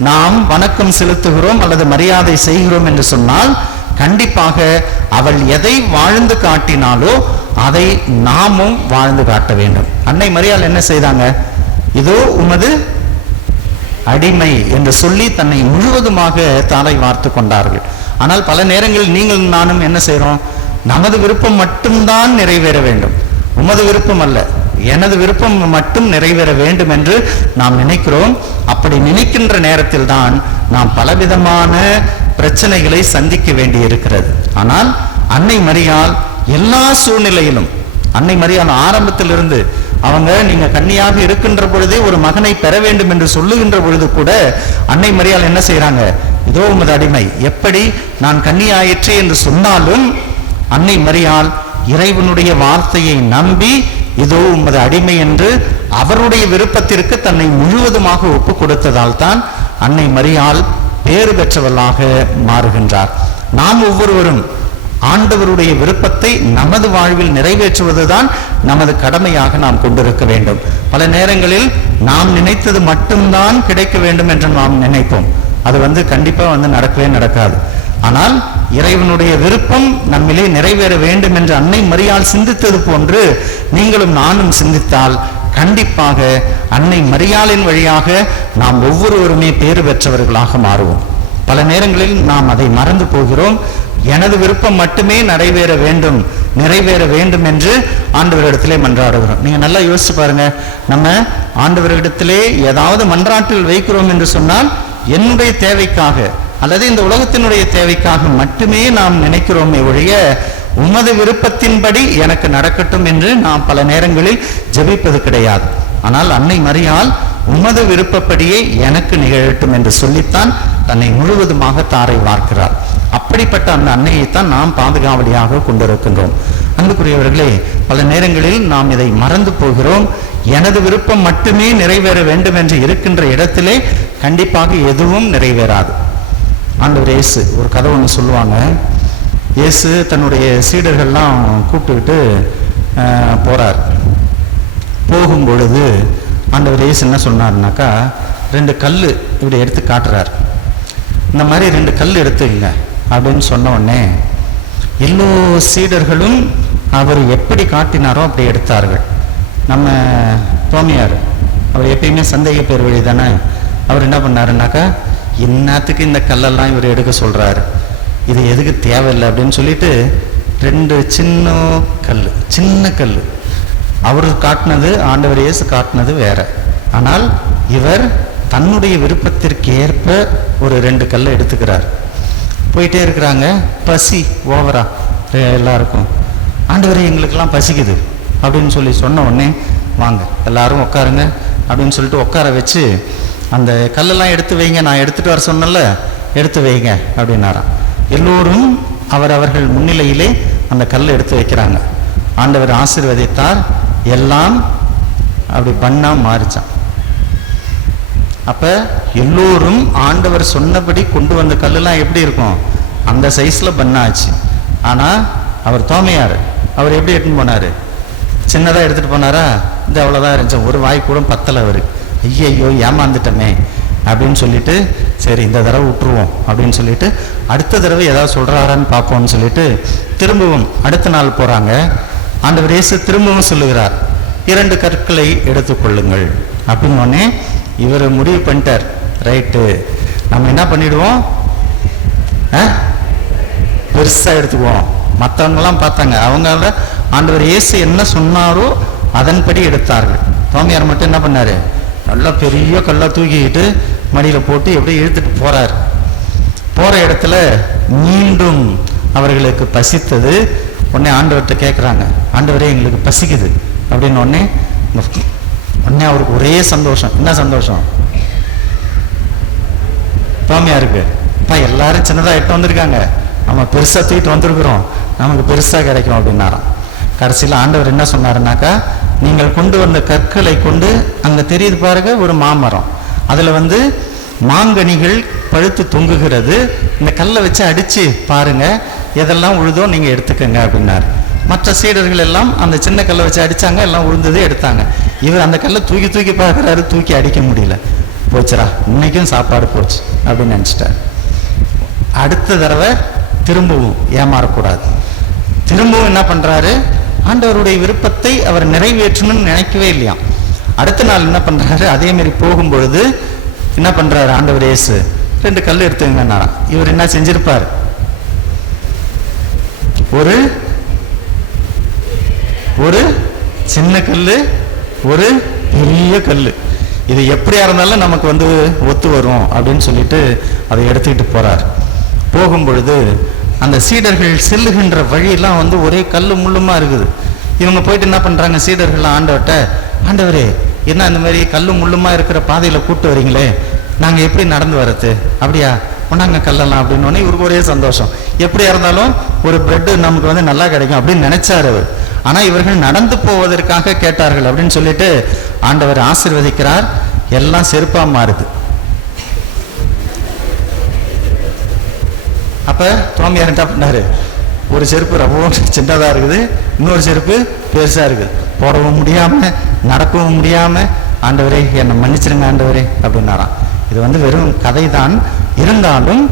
நாம் வணக்கம் செலுத்துகிறோம் அல்லது மரியாதை செய்கிறோம் என்று சொன்னால் கண்டிப்பாக அவள் எதை வாழ்ந்து காட்டினாலோ அதை நாமும் வாழ்ந்து காட்ட வேண்டும். அன்னை மரியாள் என்ன செய்தாங்க? இதோ உமது அடிமை என்று சொல்லி தன்னை முழுவதுமாக தாளை வார்த்து கொண்டார்கள். ஆனால் பல நேரங்களில் நீங்கள் நானும் என்ன செய்கிறோம்? நமது விருப்பம் மட்டும்தான் நிறைவேற வேண்டும், உமது விருப்பம் அல்ல, எனது விருப்பம் மட்டும் நிறைவேற வேண்டும் என்று நாம் நினைக்கிறோம். அப்படி நினைக்கின்ற நேரத்தில் தான் நாம் பலவிதமான பிரச்சனைகளை சந்திக்க வேண்டி இருக்கிறது. ஆனால் அன்னை மரியாள் எல்லா சூழ்நிலையிலும், அன்னை மரியாள் ஆரம்பத்திலிருந்து அவங்க நீங்க கன்னியாக இருக்கின்ற பொழுதே ஒரு மகனை பெற வேண்டும் என்று சொல்லுகின்ற பொழுது கூட அன்னை மரியாள் என்ன செய்யறாங்க, இதோ உமது அடிமை, எப்படி நான் கன்னியாயிற்றே என்று சொன்னாலும் அன்னை மரியாள் இறைவனுடைய வார்த்தையை நம்பி இதோ உமது அடிமை என்று அவருடைய விருப்பத்திற்கு தன்னை முழுவதுமாக ஒப்பு கொடுத்ததால் தான் அன்னை மரியாள் பேறு பெற்றவளாக மாறுகின்றார். நாம் ஒவ்வொருவரும் ஆண்டவருடைய விருப்பத்தை நமது வாழ்வில் நிறைவேற்றுவதுதான் நமது கடமையாக நாம் கொண்டிருக்க வேண்டும். பல நேரங்களில் நாம் நினைத்தது மட்டும்தான் கிடைக்க வேண்டும் என்று நாம் நினைப்போம். அது கண்டிப்பா நடக்கவே நடக்காது. ஆனால் இறைவனுடைய விருப்பம் நம்மிலே நிறைவேற வேண்டும் என்று அன்னை மரியாள் சிந்தித்தது போன்று நீங்களும் நானும் சிந்தித்தால் கண்டிப்பாக அன்னை மரியாளின் வழியாக நாம் ஒவ்வொருவருமே பேறு பெற்றவர்களாக மாறுவோம். பல நேரங்களில் நாம் அதை மறந்து போகிறோம். எனது விருப்பம் மட்டுமே நிறைவேற வேண்டும் என்று ஆண்டவரிடத்திலே மன்றாடுகிறோம். நீங்க நல்லா யோசிச்சு பாருங்க, நம்ம ஆண்டவரிடத்திலே ஏதாவது மன்றாட்டில் வைக்கிறோம் என்று சொன்னால் என்னுடைய தேவைக்காக அல்லது இந்த உலகத்தினுடைய தேவைக்காக மட்டுமே நாம் நினைக்கிறோமே ஒழிய உமது விருப்பத்தின்படி எனக்கு நடக்கட்டும் என்று நாம் பல நேரங்களில் ஜெபிப்பது கிடையாது. ஆனால் அன்னை மரியாள் உமது விருப்பப்படியே எனக்கு நிகழட்டும் என்று சொல்லித்தான் தன்னை முழுவதுமாக தாரை வார்க்கிறார். அப்படிப்பட்ட அந்த அன்னையைத்தான் நாம் பாதுகாவலியாக கொண்டிருக்கின்றோம். அன்புக்குரியவர்களே, பல நேரங்களில் நாம் இதை மறந்து போகிறோம். எனது விருப்பம் மட்டுமே நிறைவேற வேண்டும் என்று இருக்கின்ற இடத்திலே கண்டிப்பாக எதுவும் நிறைவேறாது. ஆண்டவர் இயேசு ஒரு கதை ஒன்று சொல்லுவாங்க. இயேசு தன்னுடைய சீடர்கள்லாம் கூப்பிட்டுக்கிட்டு போறார். போகும் பொழுது ஆண்டவர் இயேசு என்ன சொன்னார்னாக்கா, 2 கல் இப்படி எடுத்து காட்டுறார். இந்த மாதிரி 2 கல் எடுத்துங்க அப்படின்னு சொன்ன உடனே எல்லோ சீடர்களும் அவர் எப்படி காட்டினாரோ அப்படி எடுத்தார்கள். நம்ம தோமியார் அவர் எப்பயுமே சந்தேக பேர் வழி தானே, அவர் என்ன பண்ணாருனாக்கா, என்னத்துக்கு இந்த கல்லெல்லாம் இவர் எடுக்க சொல்றாரு, இது எதுக்கு தேவையில்லை அப்படின்னு சொல்லிட்டு 2 சின்ன கல் அவர் காட்டினது, ஆண்டவர் இயேசு காட்டினது வேற. ஆனால் இவர் தன்னுடைய விருப்பத்திற்கு ஏற்ப ஒரு 2 கல்லை எடுத்துக்கிறார். போயிட்டே இருக்கிறாங்க. பசி ஓவரா எல்லாருக்கும். ஆண்டவரே எங்களுக்கெல்லாம் பசிக்குது அப்படின்னு சொன்ன உடனே வாங்க எல்லாரும் உட்காருங்க அப்படின்னு சொல்லிட்டு உட்கார வச்சு அந்த கல்லெல்லாம் எடுத்து வைங்க, நான் எடுத்துட்டு வர சொன்னல, எடுத்து வைங்க அப்படின்னாராம். எல்லோரும் அவர்கள் முன்னிலையிலே அந்த கல்லை எடுத்து வைக்கிறாங்க. ஆண்டவர் ஆசீர்வதித்தார். எல்லாம் அப்படி பண்ணா மாறிச்சான். அப்ப எல்லோரும் ஆண்டவர் சொன்னபடி கொண்டு வந்த கல்லெல்லாம் எப்படி இருக்கும், அந்த சைஸ்ல பண்ணாச்சு. ஆனா அவர் தோமையார், அவர் எப்படி எடுத்துன்னு போனாரு, சின்னதா எடுத்துட்டு போனாரா, இந்த அவ்வளவுதான் இருந்துச்சு, ஒரு வாய் கூட பத்தல. அவரு ஐயோ ஏமாந்துட்டமே அப்படின்னு சொல்லிட்டு சரி இந்த தடவை விட்டுருவோம் அப்படின்னு சொல்லிட்டு அடுத்த தடவை ஏதாவது சொல்றாரான்னு பார்ப்போம்னு சொல்லிட்டு திரும்பவும் அடுத்த நாள் போறாங்க. ஆண்டவர் இயேசு திரும்பவும் சொல்லுகிறார், 2 கற்களை எடுத்துக்கொள்ளுங்கள் அப்படின்னு உடனே இவர் முடிவு பண்ணிட்டார். ரைட்டு, நம்ம என்ன பண்ணிடுவோம், பெருசா எடுத்துக்குவோம். மற்றவங்கெல்லாம் பார்த்தாங்க, அவங்கள ஆண்டவர் இயேசு என்ன சொன்னாரோ அதன்படி எடுத்தார்கள். தோமையார் மட்டும் என்ன பண்ணாரு, நல்லா பெரிய கல்லா தூக்கிக்கிட்டு மடியில போட்டு எப்படியே இழுத்துட்டு போறார். போற இடத்துல மீண்டும் அவர்களுக்கு பசித்தது. உடனே ஆண்டவர்கிட்ட கேட்குறாங்க, ஆண்டவரே எங்களுக்கு பசிக்குது அப்படின்னு. உடனே அவருக்கு ஒரே சந்தோஷம். என்ன சந்தோஷம் தோமையாருக்கு, அப்பா எல்லாரும் சின்னதாக எட்டு வந்திருக்காங்க, நம்ம பெருசாக தூக்கிட்டு வந்திருக்கிறோம், நமக்கு பெருசாக கிடைக்கும் அப்படின்னாராம். கடைசியில் ஆண்டவர் என்ன சொன்னாருனாக்கா, நீங்கள் கொண்டு வந்த கற்களை கொண்டு அங்கே தெரியுது பாருங்க ஒரு மாமரம், அதில் மாங்கனிகள் பழுத்து தொங்குகிறது, இந்த கல்லை வச்சு அடித்து பாருங்க, எதெல்லாம் உழுதோ நீங்கள் எடுத்துக்கங்க அப்படின்னாரு. மற்ற சீடர்கள் எல்லாம் அந்த சின்ன கல்லை வச்சு அடித்தாங்க, எல்லாம் உழுந்தது எடுத்தாங்க. இவர் அந்த கல்லை தூக்கி பார்க்குறாரு, தூக்கி அடிக்க முடியல. போச்சுரா இன்னைக்கும் சாப்பாடு போச்சு அப்படின்னு நினச்சிட்டார். அடுத்த தடவை திரும்பவும் ஏமாறக்கூடாது. திரும்பவும் என்ன பண்ணுறாரு, ஆண்டவருடைய விருப்பத்தை அவர் நிறைவேற்றணும்னு நினைக்கவே இல்லையா. அடுத்த நாள் என்ன பண்ணுறாரு, அதே மாதிரி போகும்பொழுது என்ன பண்ணுறாரு ஆண்டவர் இயேசு, 2 கல் எடுத்துங்கன்னாராம். இவர் என்ன செஞ்சிருப்பார், ஒரு சின்ன கல், ஒரு பெரிய கல், இது எப்படியா இருந்தாலும் நமக்கு ஒத்து வரும் அப்படின்னு சொல்லிட்டு அதை எடுத்துக்கிட்டு போறார். போகும் பொழுது அந்த சீடர்கள் செல்லுகின்ற வழியெல்லாம் வந்து ஒரே கல்லு முள்ளுமா இருக்குது. இவங்க போயிட்டு என்ன பண்றாங்க, சீடர்கள்லாம் ஆண்டவர்கிட்ட, ஆண்டவரே என்ன இந்த மாதிரி கல்லு முள்ளுமா இருக்கிற பாதையில கூட்டு வரீங்களே, நாங்க எப்படி நடந்து வரது? அப்படியா, கொண்டாங்க கல்லெல்லாம் அப்படின்னு. இவருக்கு ஒரே சந்தோஷம். எப்படியா இருந்தாலும் ஒரு பிரெட் நமக்கு வந்து நல்லா கிடைக்கும் அப்படின்னு நினைச்சாரு அவர். ஆனா இவர்கள் நடந்து போவதற்காக கேட்டார்கள் அப்படின்னு சொல்லிட்டு ஆண்டவர் ஆசீர்வதிக்கிறார். எல்லாம் செருப்பா மாறுது. அப்ப தோமையார் என்ன பண்ணாரு, ஒரு செருப்பு ரொம்ப சின்னதா இருக்குது, இன்னொரு செருப்பு பெருசா இருக்குது, போடவும் முடியாம நடக்கவும் முடியாம, ஆண்டவரே என்னை மன்னிச்சிருங்க ஆண்டவரே அப்படின்னாராம். இது வந்து வெறும் கதைதான். இருந்தாலும்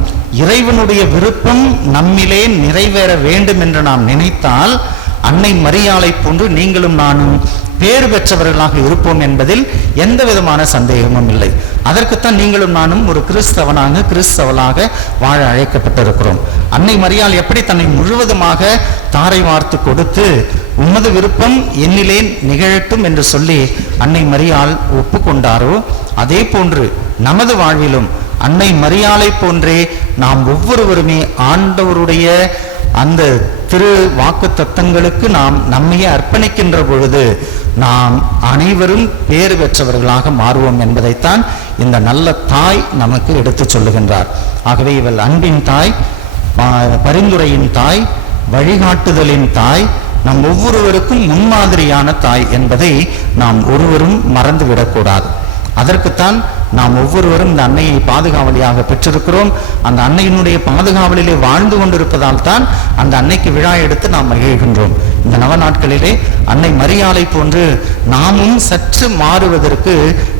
இறைவனுடைய விருப்பம் நம்மிலே நிறைவேற வேண்டும் என்று நாம் நினைத்தால் அன்னை மரியாளை போன்று நீங்களும் நானும் பேறு பெற்றவர்களாக இருப்போம் என்பதில் எந்த விதமான சந்தேகமும் இல்லை. அதற்குத்தான் நீங்களும் நானும் ஒரு கிறிஸ்தவளாக வாழ அழைக்கப்பட்டிருக்கிறோம். அன்னை மரியாள் எப்படி தன்னை முழுவதுமாக தாரை வார்த்து கொடுத்து உமது விருப்பம் என்னிலே நிகழட்டும் என்று சொல்லி அன்னை மரியாள் ஒப்புக்கொண்டாரோ, அதே போன்று நமது வாழ்விலும் அன்னை மரியாளை போன்றே நாம் ஒவ்வொருவருமே ஆண்டவருடைய அந்த திரு வாக்கு தத்தங்களுக்கு நாம் நம்மையே அர்ப்பணிக்கின்ற பொழுது நாம் அனைவரும் பேறு பெற்றவர்களாக மாறுவோம் என்பதைத்தான் இந்த நல்ல தாய் நமக்கு எடுத்து சொல்லுகின்றார். ஆகவே இவள் அன்பின் தாய், பரிந்துரையின் தாய், வழிகாட்டுதலின் தாய், நம் ஒவ்வொருவருக்கும் முன்மாதிரியான தாய் என்பதை நாம் ஒருவரும் மறந்துவிடக்கூடாது. அதற்குத்தான் நாம் ஒவ்வொருவரும் இந்த அன்னையை பாதுகாவலியாக பெற்றிருக்கிறோம். அந்த அன்னையினுடைய பாதுகாவலிலே வாழ்ந்து கொண்டிருப்பதால் தான் அந்த அன்னைக்கு விழா எடுத்து நாம் மகிழ்கின்றோம். இந்த நவ நாட்களிலே அன்னை மரியாளை போன்று நாமும் சற்று மாறுவதற்கு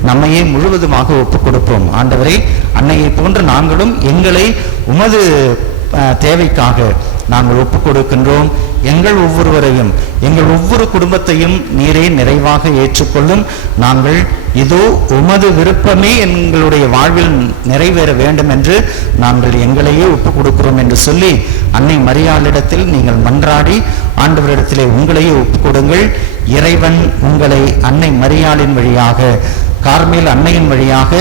நம்மையே முழுவதுமாக ஒப்புக் கொடுப்போம். ஆண்டவரே, அன்னையை போன்று நாங்களும் எங்களை உமது தேவைக்காக நாங்கள் ஒப்புக் கொடுக்கின்றோம். எங்கள் ஒவ்வொருவரையும், எங்கள் ஒவ்வொரு குடும்பத்தையும் நீரே நிறைவாக ஏற்றுக்கொள்ளும். நாங்கள் இதோ உமது விருப்பமே எங்களுடைய வாழ்வில் நிறைவேற வேண்டும் என்று நாங்கள் எங்களையே ஒப்புக் கொடுக்கிறோம் என்று சொல்லி அன்னை மரியாளிடத்தில் நீங்கள் மன்றாடி ஆண்டவரிடத்திலே உங்களையே ஒப்புக் கொடுங்கள். இறைவன் உங்களை அன்னை மரியாளின் வழியாக, கார்மேல் அன்னையின் வழியாக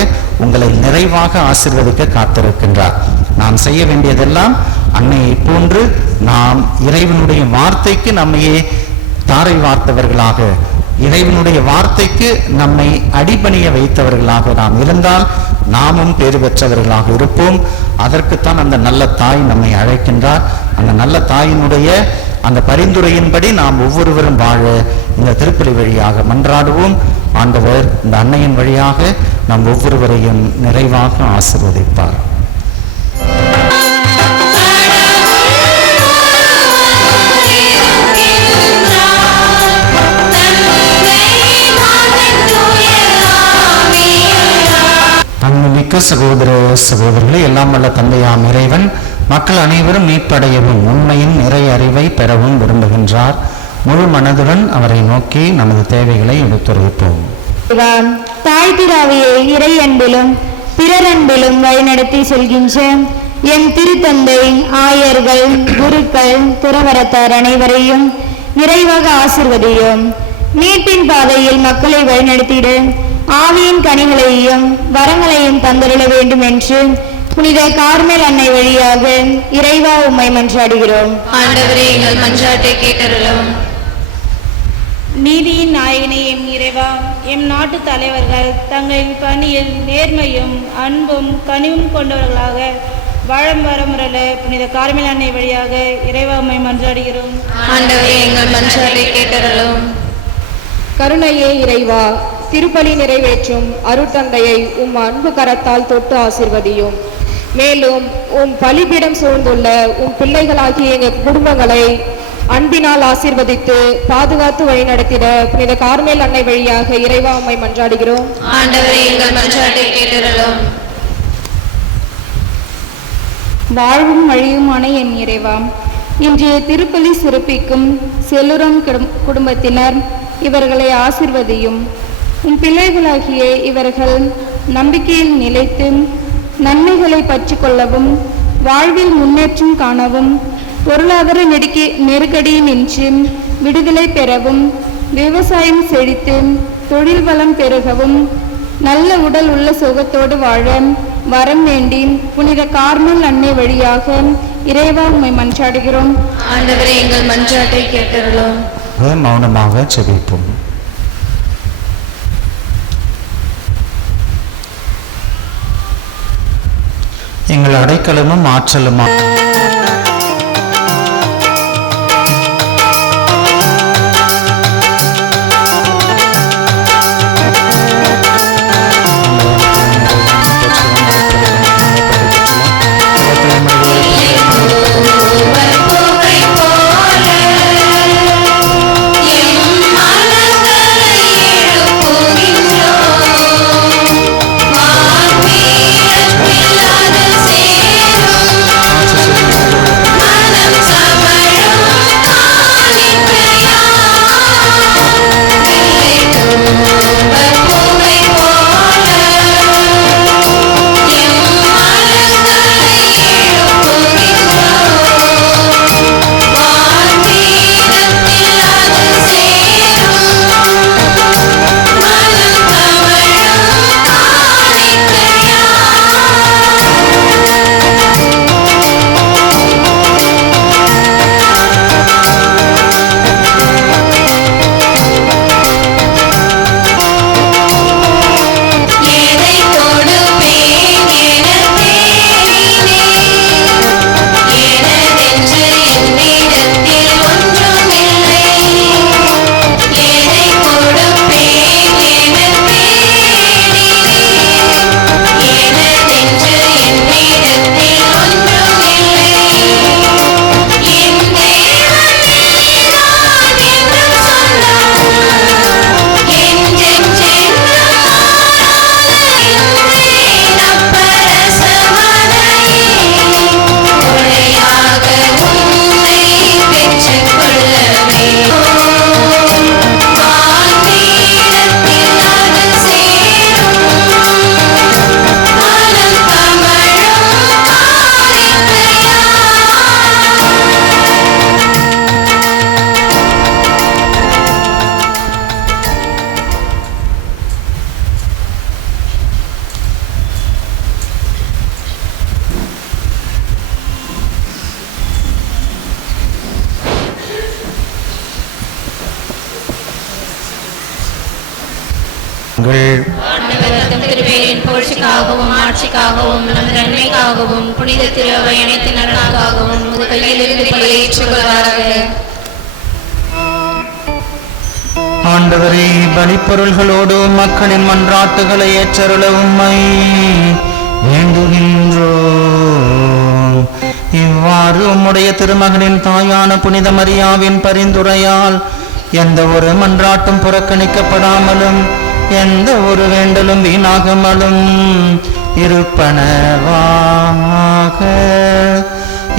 உங்களை நிறைவாக ஆசீர்வதிக்க காத்திருக்கின்றார். நாம் செய்ய வேண்டியதெல்லாம் அன்னையை போன்று நாம் இறைவனுடைய வார்த்தைக்கு நம்மையே தாரை வார்த்தவர்களாக, இறைவனுடைய வார்த்தைக்கு நம்மை அடிபணிய வைத்தவர்களாக நாம் இருந்தால் நாமும் பேறு பெற்றவர்களாக இருப்போம். அதற்குத்தான் அந்த நல்ல தாய் நம்மை அழைக்கின்றார். அந்த நல்ல தாயினுடைய அந்த பரிந்துரையின்படி நாம் ஒவ்வொருவரும் வாழ இந்த திருப்பலி வழியாக மன்றாடுவோம். ஆண்டவர் இந்த அன்னையின் வழியாக நாம் ஒவ்வொருவரையும் நிறைவாக ஆசீர்வதிப்பார். அன்புமிக்க சகோதர சகோதரர்களே, எல்லாம் வல்ல தந்தையாம் இறைவன் மக்கள் அனைவரும் மீட்படையவும் உண்மையின் நிறைய அறிவை பெறவும் விரும்புகின்றார். முழு மனதுடன் அவரை நோக்கி நமது தேவைகளை எடுத்துரைப்போம். தாய் திராவியை இறை அன்பிலும் பிறர் அன்பிலும் வழிநடத்தி செல்கின்ற என் திருத்தந்தை, ஆயர்கள், குருக்கள், துறவரத்தார் அனைவரையும் நிறைவாக ஆசிர்வதியும். மீட்பின் பாதையில் மக்களை வழிநடத்திட ஆவியின் கனிகளையும் வரங்களையும் தந்தருள வேண்டும் என்று புனித கார்மேல் அன்னை வழியாக இறைவா உம்மை மன்றாடுகிறோம். ஆண்டவரே, எங்கள் மன்றாட்டை கேட்டருளும். நீதியின் நாயகனே எம் இறைவா, எம் நாட்டு தலைவர்கள் தங்களின் பணியில் நேர்மையும் அன்பும் கனிவும் கொண்டவர்களாக வாழம் வரமுறல புனித கார்மேல் அன்னை வழியாக இறைவா உம்மை மன்றாடுகிறோம். ஆண்டவரே, எங்கள் மன்றாட்டை கேட்டருளும். கருணையே இறைவா, திருப்பலி நிறைவேற்றும் அருட்தந்தையை உம் அன்பு கரத்தால் தொட்டு ஆசிர்வதியும். மேலும் உம் பலிபீடம் சூழ்ந்துள்ள உம் பிள்ளைகளாகிய எங்கள் குடும்பங்களை அன்பினால் ஆசீர்வதித்து பாதுகாத்து வழிநடத்திட புனித கார்மேல் அன்னை வழியாக இறைவா உம்மை மன்றாடுகிறோம். ஆண்டவரே, எங்கள் மன்றாட்டை கேட்டருளும். வாழ்வும் வழியுமான என் இறைவா, இன்றைய திருப்பலி சிறப்பிக்கும் செல்லுரம் குடும்பத்தினர் இவர்களை ஆசிர்வதியும். உன் பிள்ளைகளாகிய இவர்கள் நம்பிக்கையில் நிலைத்து நன்மைகளை பற்றி கொள்ளவும் வாழ்வில் முன்னேற்றம் காணவும் பொருளாதார நெருக்கடியில் நின்று விடுதலை பெறவும் விவசாயம் செழித்து தொழில் வளம் பெருகவும் நல்ல உடல் உள்ள சுகத்தோடு வாழ வரம் வேண்டி புனித கார்மேல் அன்னை வழியாக இறைவா உம்மை மன்றாடுகிறோம். ஆண்டவரே எங்கள் மன்றாட்டை கேட்டருளும். மௌனமாக செபிப்போம். எங்கள் அடைக்கலமும் ஆற்றலுமா திருப்பேரின் புகழ்ச்சிக்காகவும் ஆட்சிக்காகவும் நம் நன்மைக்காகவும் புனித திருவை அனைத்து நலனுக்காகவும் உமது கையிலிருந்து ஏற்றுக்கொள்வாராக. ஆண்டவரே, பலிப்பொருள்களோடு மக்களின் மன்றாட்டுகளை ஏற்றருள உம்மை வேண்டுகின்றோம். இவ்வாறு உம்முடைய திருமகனின் தாயான புனித மரியாவின் பரிந்துரையால் எந்த ஒரு மன்றாட்டும் புறக்கணிக்கப்படாமலும் எந்த ஒரு வேண்டலும் வீணாகாமலும் இருப்பனவாக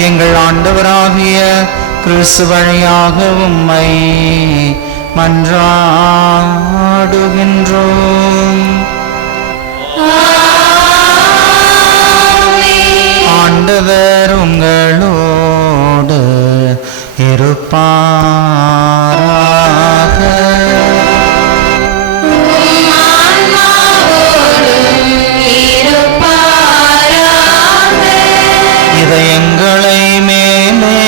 எங்கள் ஆண்டவராகிய கிறிஸ்து வழியாக உம்மை மன்றாடுகின்றோம். ஆண்டவர் உங்களோடு இருப்பாராக. இதயங்களை மேலே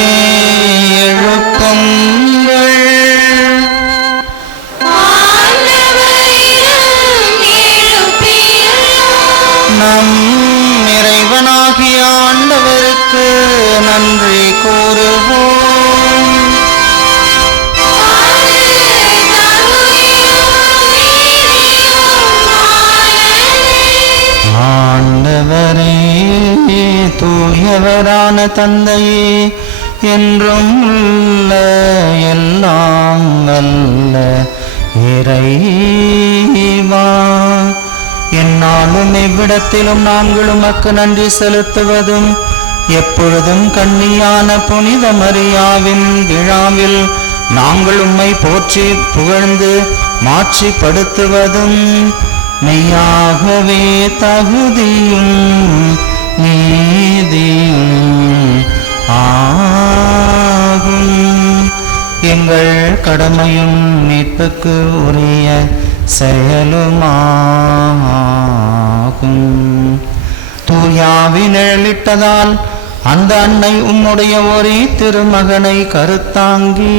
எழுப்புங்கள். நம் இறைவனாகிய ஆண்டவருக்கு நன்றி கூறுவோம். ஆண்டவரே, தூயவரான தந்தையே, என்றும் உள்ள எல்லாம் அல்ல இறைவா, என்னாலும் எவ்விடத்திலும் நாங்கள் உமக்கு நன்றி செலுத்துவதும் எப்பொழுதும் கன்னியான புனித மரியாவின் விழாவில் நாங்கள் உம்மை போற்றி புகழ்ந்து மாட்சிப்படுத்துவதும் மெய்யாகவே தகுதியும் நீதியும் ஆகும். எங்கள் கடமையும் மீட்புக்கு உரிய செயலுமாகும். தூயாவி நிழலிட்டதால் அந்த அன்னை உம்முடைய ஒரே திருமகனை கருத்தாங்கி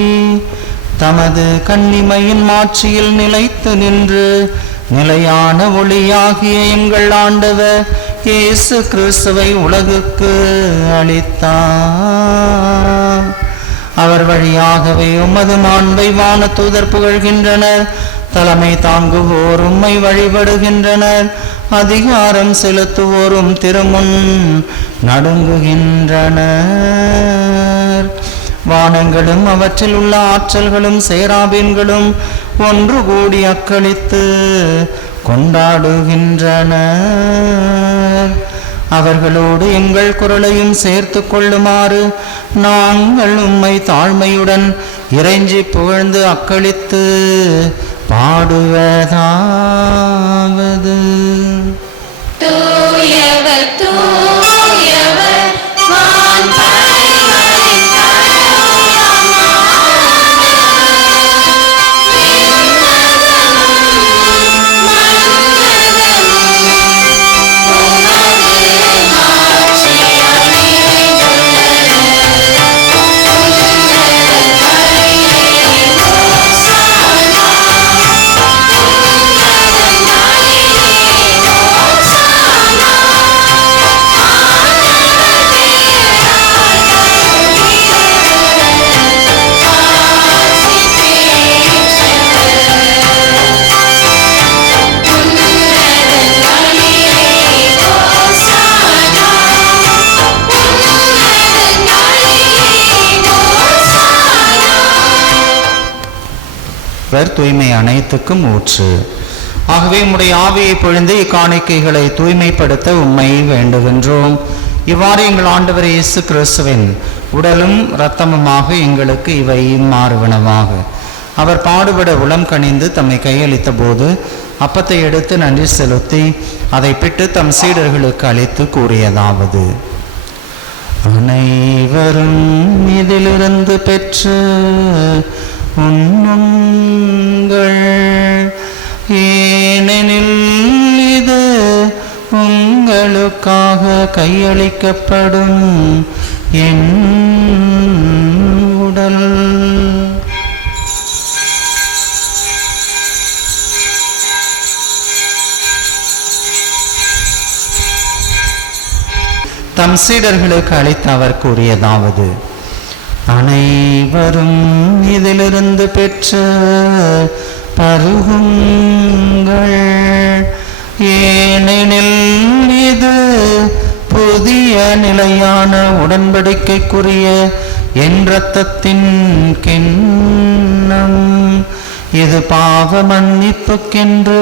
தமது கன்னிமையின் மாட்சியில் நிலைத்து நின்று நிலையான ஒளியாகிய எங்கள் ஆண்டவர் இயேசு கிறிஸ்துவை உலகுக்கு அளித்தார். அவர் வழியாகவே உமது மாண்பை வான தூதர் புகழ்கின்றனர். தலைமை தாங்குவோர் உம்மை வழிபடுகின்றனர். அதிகாரம் செலுத்துவோரும் திருமுன் நடுங்குகின்றனர். வானங்களும் அவற்றில் உள்ள ஆற்றல்களும் சேராபீன்களும் ஒன்று கூடி அக்களித்து கொண்டாடுகின்றனர். அவர்களோடு எங்கள் குரலையும் சேர்த்து கொள்ளுமாறு நாங்கள் உம்மை தாழ்மையுடன் இறைஞ்சி புகழ்ந்து அக்களித்து பாடுவதாவது. தூயவர் தூயவர் வான்படைகளின் தூய்மை அனைத்துக்கும் ஊற்று. ஆகவே உம்முடைய ஆவியை பொழிந்து இக்காணிக்கைகளை தூய்மைப்படுத்த உம்மை வேண்டுகின்றோம். இவ்வாறு எங்கள் ஆண்டவர் இயேசு கிறிஸ்துவின் உடலும் இரத்தமுமாக எங்களுக்கு இவை மாறுவனவாக. அவர் பாடுபட உளம் கனிந்து தம்மை கையளித்த போது அப்பத்தை எடுத்து நன்றி செலுத்தி அதை பிட்டு தம் சீடர்களுக்கு அளித்து கூறியதாவது: அனைவரும் இதிலிருந்து பெற்று உண்ணுங்கள், ஏனெனில் இது உங்களுக்காக கையளிக்கப்படும் என் உடல். தம் சீடர்களுக்கு அளித்து அவர் கூறியதாவது: அனைவரும் இதிலிருந்து பெற்று பருகுங்கள், ஏனெனில் இது புதிய நிலையான உடன்படிக்கைக்குரிய என் இரத்தத்தின் கிண்ணம். இது பாவ மன்னிப்புக்கென்று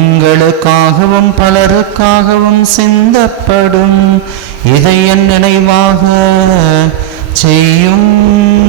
உங்களுக்காகவும் பலருக்காகவும் சிந்தப்படும். இதை என் நினைவாக செய்யுங்கள்.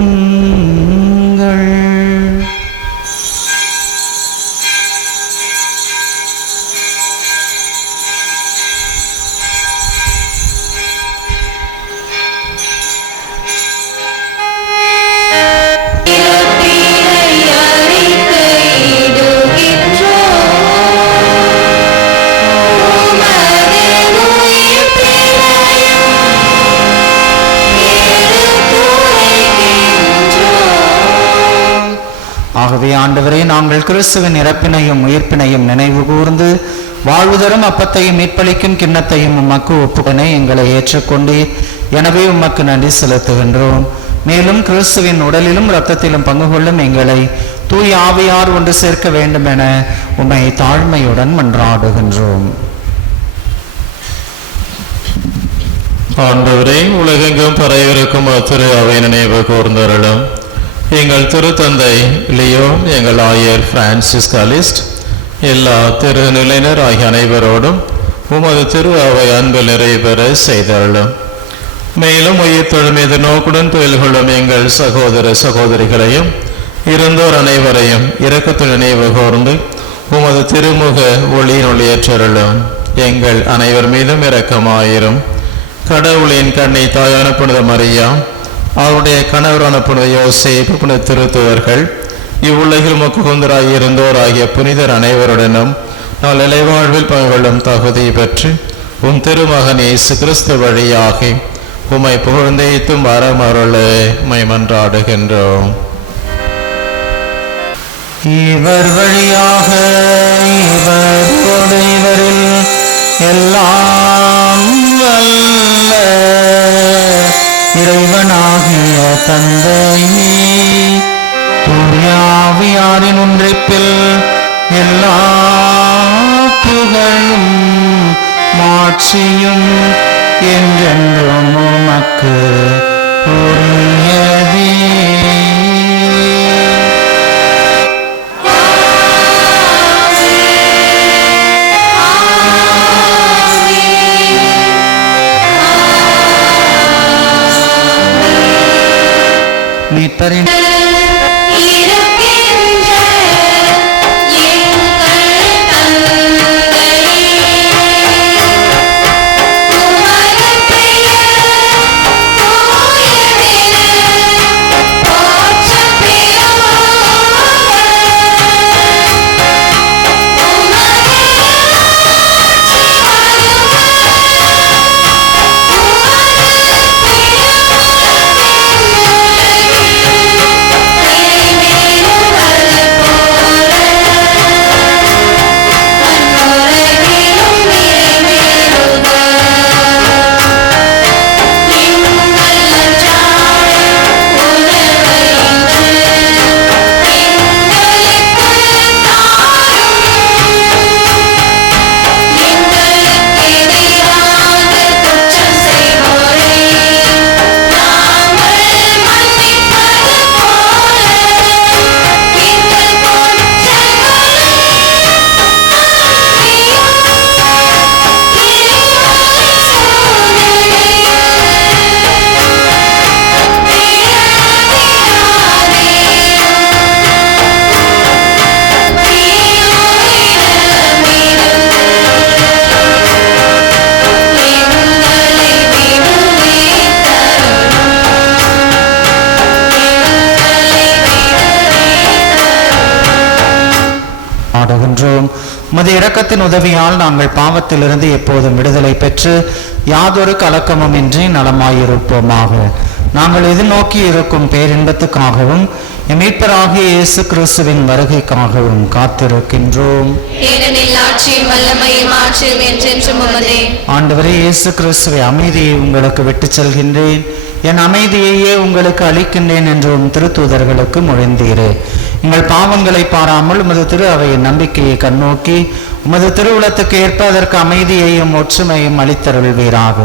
ஆகவே ஆண்டவரே, நாங்கள் கிறிஸ்துவின் இறப்பினையும் உயிர்ப்பினையும் நினைவு கூர்ந்து வாழ்வு தரும் அப்பத்தையும் மீட்பளிக்கும் கிண்ணத்தையும் உமக்கு ஒப்புக்கொண்டு எங்களை ஏற்றுக்கொண்டீர். எனவே உமக்கு நன்றி செலுத்துகின்றோம். மேலும் கிறிஸ்துவின் உடலிலும் இரத்தத்திலும் பங்கு கொள்ளும் எங்களை தூய் ஆவியார் ஒன்று சேர்க்க வேண்டும் என உம்மை தாழ்மையுடன் மன்றாடுகின்றோம். ஆண்டவரே, உலகெங்கும் பரவிருக்கும் திரு அவை நினைவு கூர்ந்தருளும். எங்கள் திருத்தந்தை லியோ, எங்கள் ஆயர் பிரான்சிஸ் காலிஸ்ட், எல்லா திருநிலையினர் ஆகிய அனைவரோடும் உமது திரு அவை அன்பு நிறைவேற செய்தருளும். மேலும் உயிர் தொழுமீது நோக்குடன் தொழில் கொள்ளும் எங்கள் சகோதர சகோதரிகளையும் இருந்தோர் அனைவரையும் இரக்கத்தில் நினைவு கூர்ந்து உமது திருமுக ஒளியேற்றருளும். எங்கள் அனைவர் மீதும் இரக்கமாயிரும். கடவுளின் கண்ணை தாயான புனித மரியா, அவருடைய கணவரான புனித யோசேப்பு, புனித திருத்துவர்கள், இவ்வுலகில் முக்குந்தராகி இருந்தோர் ஆகிய புனிதர் அனைவருடனும் நாள் இலைவாழ்வில் பங்குகொள்ளும் தகுதி பெற்று உம் திருமகன் இயேசு கிறிஸ்து வழியாகி உம்மை புகழ்ந்தேத்தும் வரமருளே உம்மை மன்றாடுகின்றோம். இவர் வழியாக இவர் இவரில் எல்லாம் வல்ல இறைவனாகிய தந்தையே, தூயாவியாரின் ஒன்றிப்பில் எல்லா புகழும் மாட்சியும் என்றென்றும் உமக்கு உரியதே. மீட்பரின் இருக்கின்ற எங்கள் தந்தையே, உமது பெயர் தூயதென போற்றப் பெறுக. உமது ஆட்சி வருக. ஆடுகின்றோம். உமது இரக்கத்தின் உதவியால் நாங்கள் பாவத்திலிருந்து எப்போதும் விடுதலை பெற்று யாதொரு கலக்கமும் இன்றி நலமாயிருப்போமாக. நாங்கள் எதிர்நோக்கி இருக்கும் பேரின்பத்துக்காகவும் மீட்பராகிய இயேசு கிறிஸ்துவின் வருகைக்காகவும் காத்திருக்கின்றோம். ஏனெனில் ஆட்சியும் வல்லமையும் ஆட்சியும் என்றென்றும் உமதே. ஆண்டவரே இயேசு கிறிஸ்துவை, அமைதியை உங்களுக்கு விட்டுச் செல்கின்றேன், என் அமைதியையே உங்களுக்கு அளிக்கின்றேன் என்றும் திருத்தூதர்களுக்கு மொழிந்தீரே. எங்கள் பாவங்களை பாராமல் உமது திரு அவையின் நம்பிக்கையை கண்ணோக்கி உமது திருவுளத்துக்கு ஏற்ப அதற்கு அமைதியையும் ஒற்றுமையும் அளித்தருள்வீராக.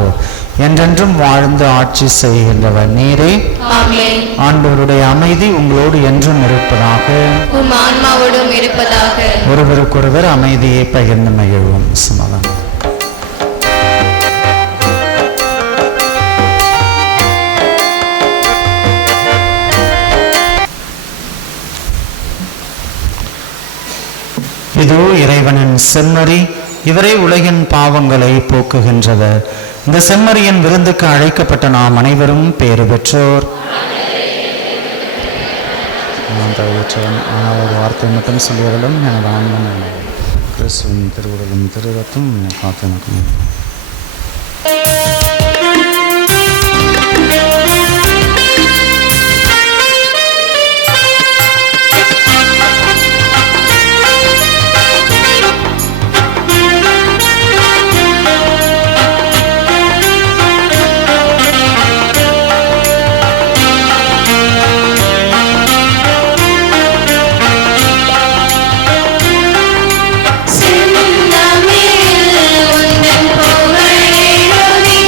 என்றென்றும் வாழ்ந்து ஆட்சி செய்கின்றவர் நீரே. ஆமென். ஆண்டவருடைய அமைதி உங்களோடு என்றும் இருப்பதாக. உம் ஆன்மாவோடும் இருப்பதாக. ஒருவருக்கொருவர் அமைதியை பகிர்ந்து மகிழ்வோம். சமாதானம். இதோ இறைவனின் செம்மறி, இவரே உலகின் பாவங்களை போக்குகின்றவர். இந்த செம்மறியின் விருந்துக்கு அழைக்கப்பட்ட நாம் அனைவரும் பேறு பெற்றோர். நான் தவிர்த்தேன், ஆனால் ஒரு வார்த்தை மட்டும் சொல்லியதிலும் எனது ஆன்மன் கிறிஸ்துவின் திருவுடலும் திருரத்தும் காத்து நிற்கும். செந்தமிழில் உந்தன் புகழெழுதி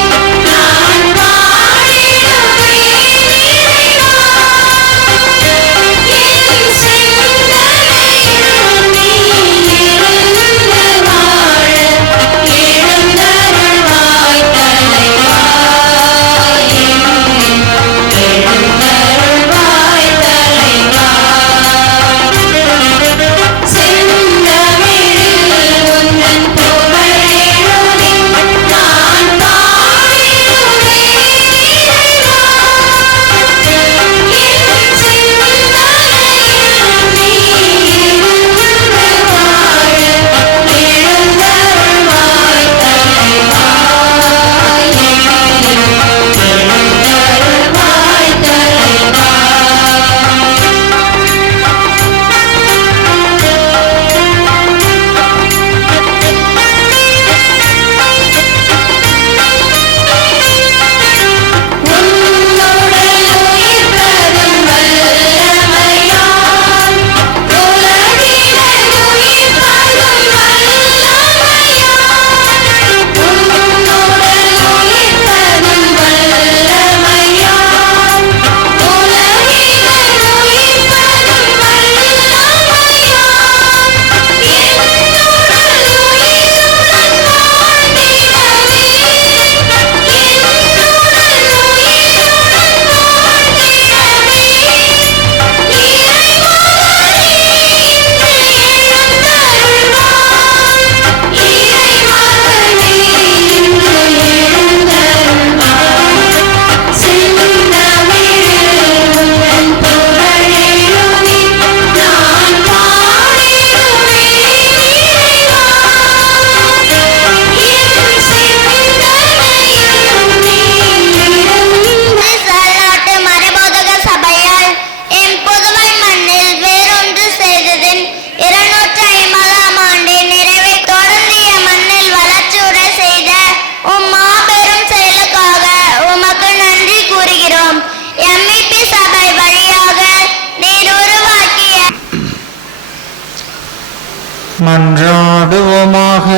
மன்றாடுவோமாக.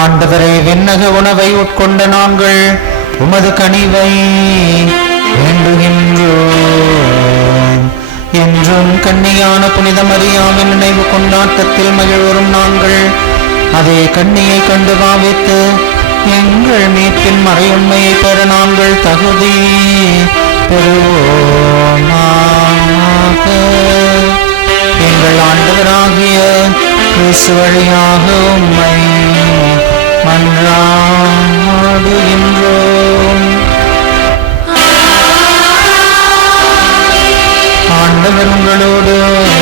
ஆண்டவரே, விண்ணக உணவை உட்கொண்ட நாங்கள் உமது கனிவை வேண்டுகின்றோம். என்றும் கன்னியான புனித மரியாவின் நினைவு கொண்டாட்டத்தில் மகிழ்வரும் நாங்கள் அதே கன்னியை கண்டு பாவித்து எங்கள் மீட்பின் மறையுண்மையை பெற நாங்கள் தகுதி பெறுவோமாக. எங்கள் ஆண்டவராகிய இயேசு வழியாக உம்மை மன்றாடுகின்றோம். ஆண்டவர் உங்களோடு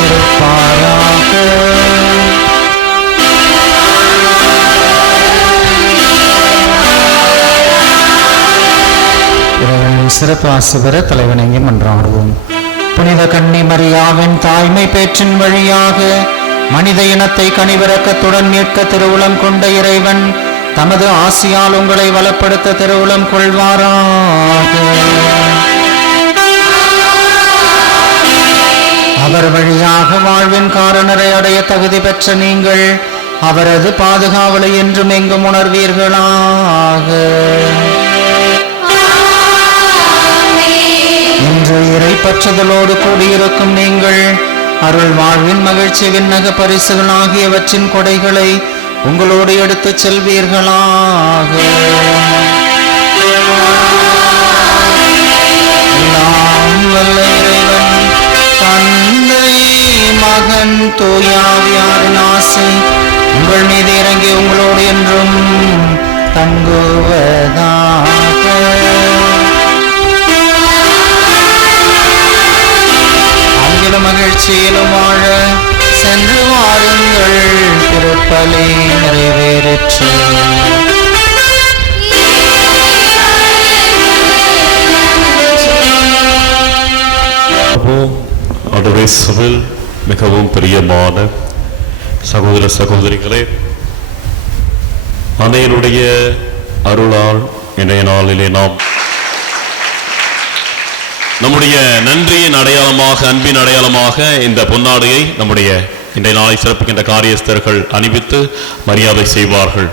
இருப்பாராக. இறைவனின் சிறப்பு ஆசி பெற தலைவணங்கி மன்றாடுவோம். புனித கன்னி மரியாவின் தாய்மை பேற்றின் வழியாக மனித இனத்தை கனிவிரக்கத்துடன் மீட்க திருவுளம் கொண்ட இறைவன் தமது ஆசியால் உங்களை வளப்படுத்த திருவுளம் கொள்வாராக. அவர் வழியாக வாழ்வின் காரணரை அடைய தகுதி பெற்ற நீங்கள் அவரது பாதுகாவலை என்றும் எங்கும் உணர்வீர்களாக. இன்று இறைப்பற்றுதலோடு கூடியிருக்கும் நீங்கள் அருள் வாழ்வின் மகிழ்ச்சி விண்ணக பரிசுகள் ஆகியவற்றின் கொடைகளை உங்களோடு எடுத்துச் செல்வீர்களாக. எல்லாம் வல்ல இறைவன் தந்தை மகன் தூயாவியாரின் ஆசை உங்கள் மீது இறங்கி உங்களோடு என்றும் தங்குவதாக. ஆங்கில மகிழ்ச்சியிலும் வாழ சென்று வாருங்கள். திருப்பலி நிறைவேறிற்று. ஆண்டவரே, சபையில் மிகவும் பிரியமான சகோதர சகோதரிகளே, அன்னையினுடைய அருளால் இன்றைய நாளிலே நாம் நம்முடைய நன்றியின் அடையாளமாக, அன்பின் அடையாளமாக இந்த பொன்னாடையை நம்முடைய இன்றைய நாளை சிறப்புகின்ற காரியஸ்தர்கள் அணிவித்து மரியாதை செய்வார்கள்.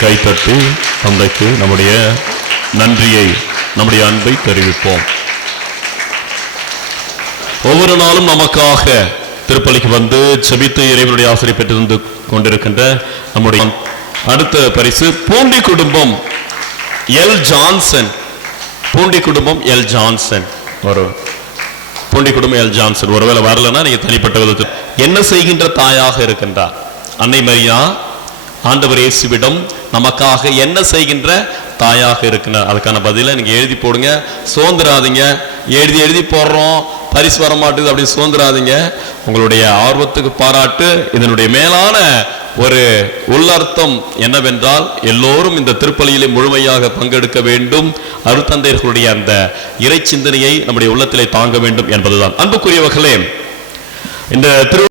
கைத்தட்டி தந்தைக்கு நம்முடைய நன்றியை, நம்முடைய அன்பை தெரிவிப்போம். ஒவ்வொரு நாளும் நமக்காக திருப்பலிக்கு வந்து செபித்து இறைவனுடைய ஆசிரியை பெற்று கொண்டிருக்கின்ற நம்முடைய அடுத்த பரிசு பூண்டி குடும்பம் எல் ஜான்சன். பூண்டி குடும்பம் எல் ஜான்சன். பூண்டி குடும்பம் எல் ஜான்சன் ஒருவேளை வரலன்னா நீங்க தனிப்பட்ட விதத்தில் என்ன செய்கின்ற தாயாக இருக்கின்றார் அன்னை மரியா ஆண்டவர் இயேசுவிடம் நமக்காக என்ன செய்கின்ற தாயாக இருக்கிறார். அதுக்கான பதிலை நீங்க எழுதி போடுங்க, சோர்ந்துராதீங்க. எழுதி போடுறோம், பரிசு வர மாட்டேங்குது அப்படி சோர்ந்துராதீங்க. உங்களுடைய ஆர்வத்துக்கு பாராட்டு. இதனுடைய மேலான ஒரு உள்ளர்த்தம் என்னவென்றால் எல்லோரும் இந்த திருப்பலியிலே முழுமையாக பங்கெடுக்க வேண்டும். அருட்தந்தையர்களுடைய அந்த இறை சிந்தனையை நம்முடைய உள்ளத்திலே தாங்க வேண்டும் என்பதுதான். அன்புக்குரியவர்களே, இந்த திரு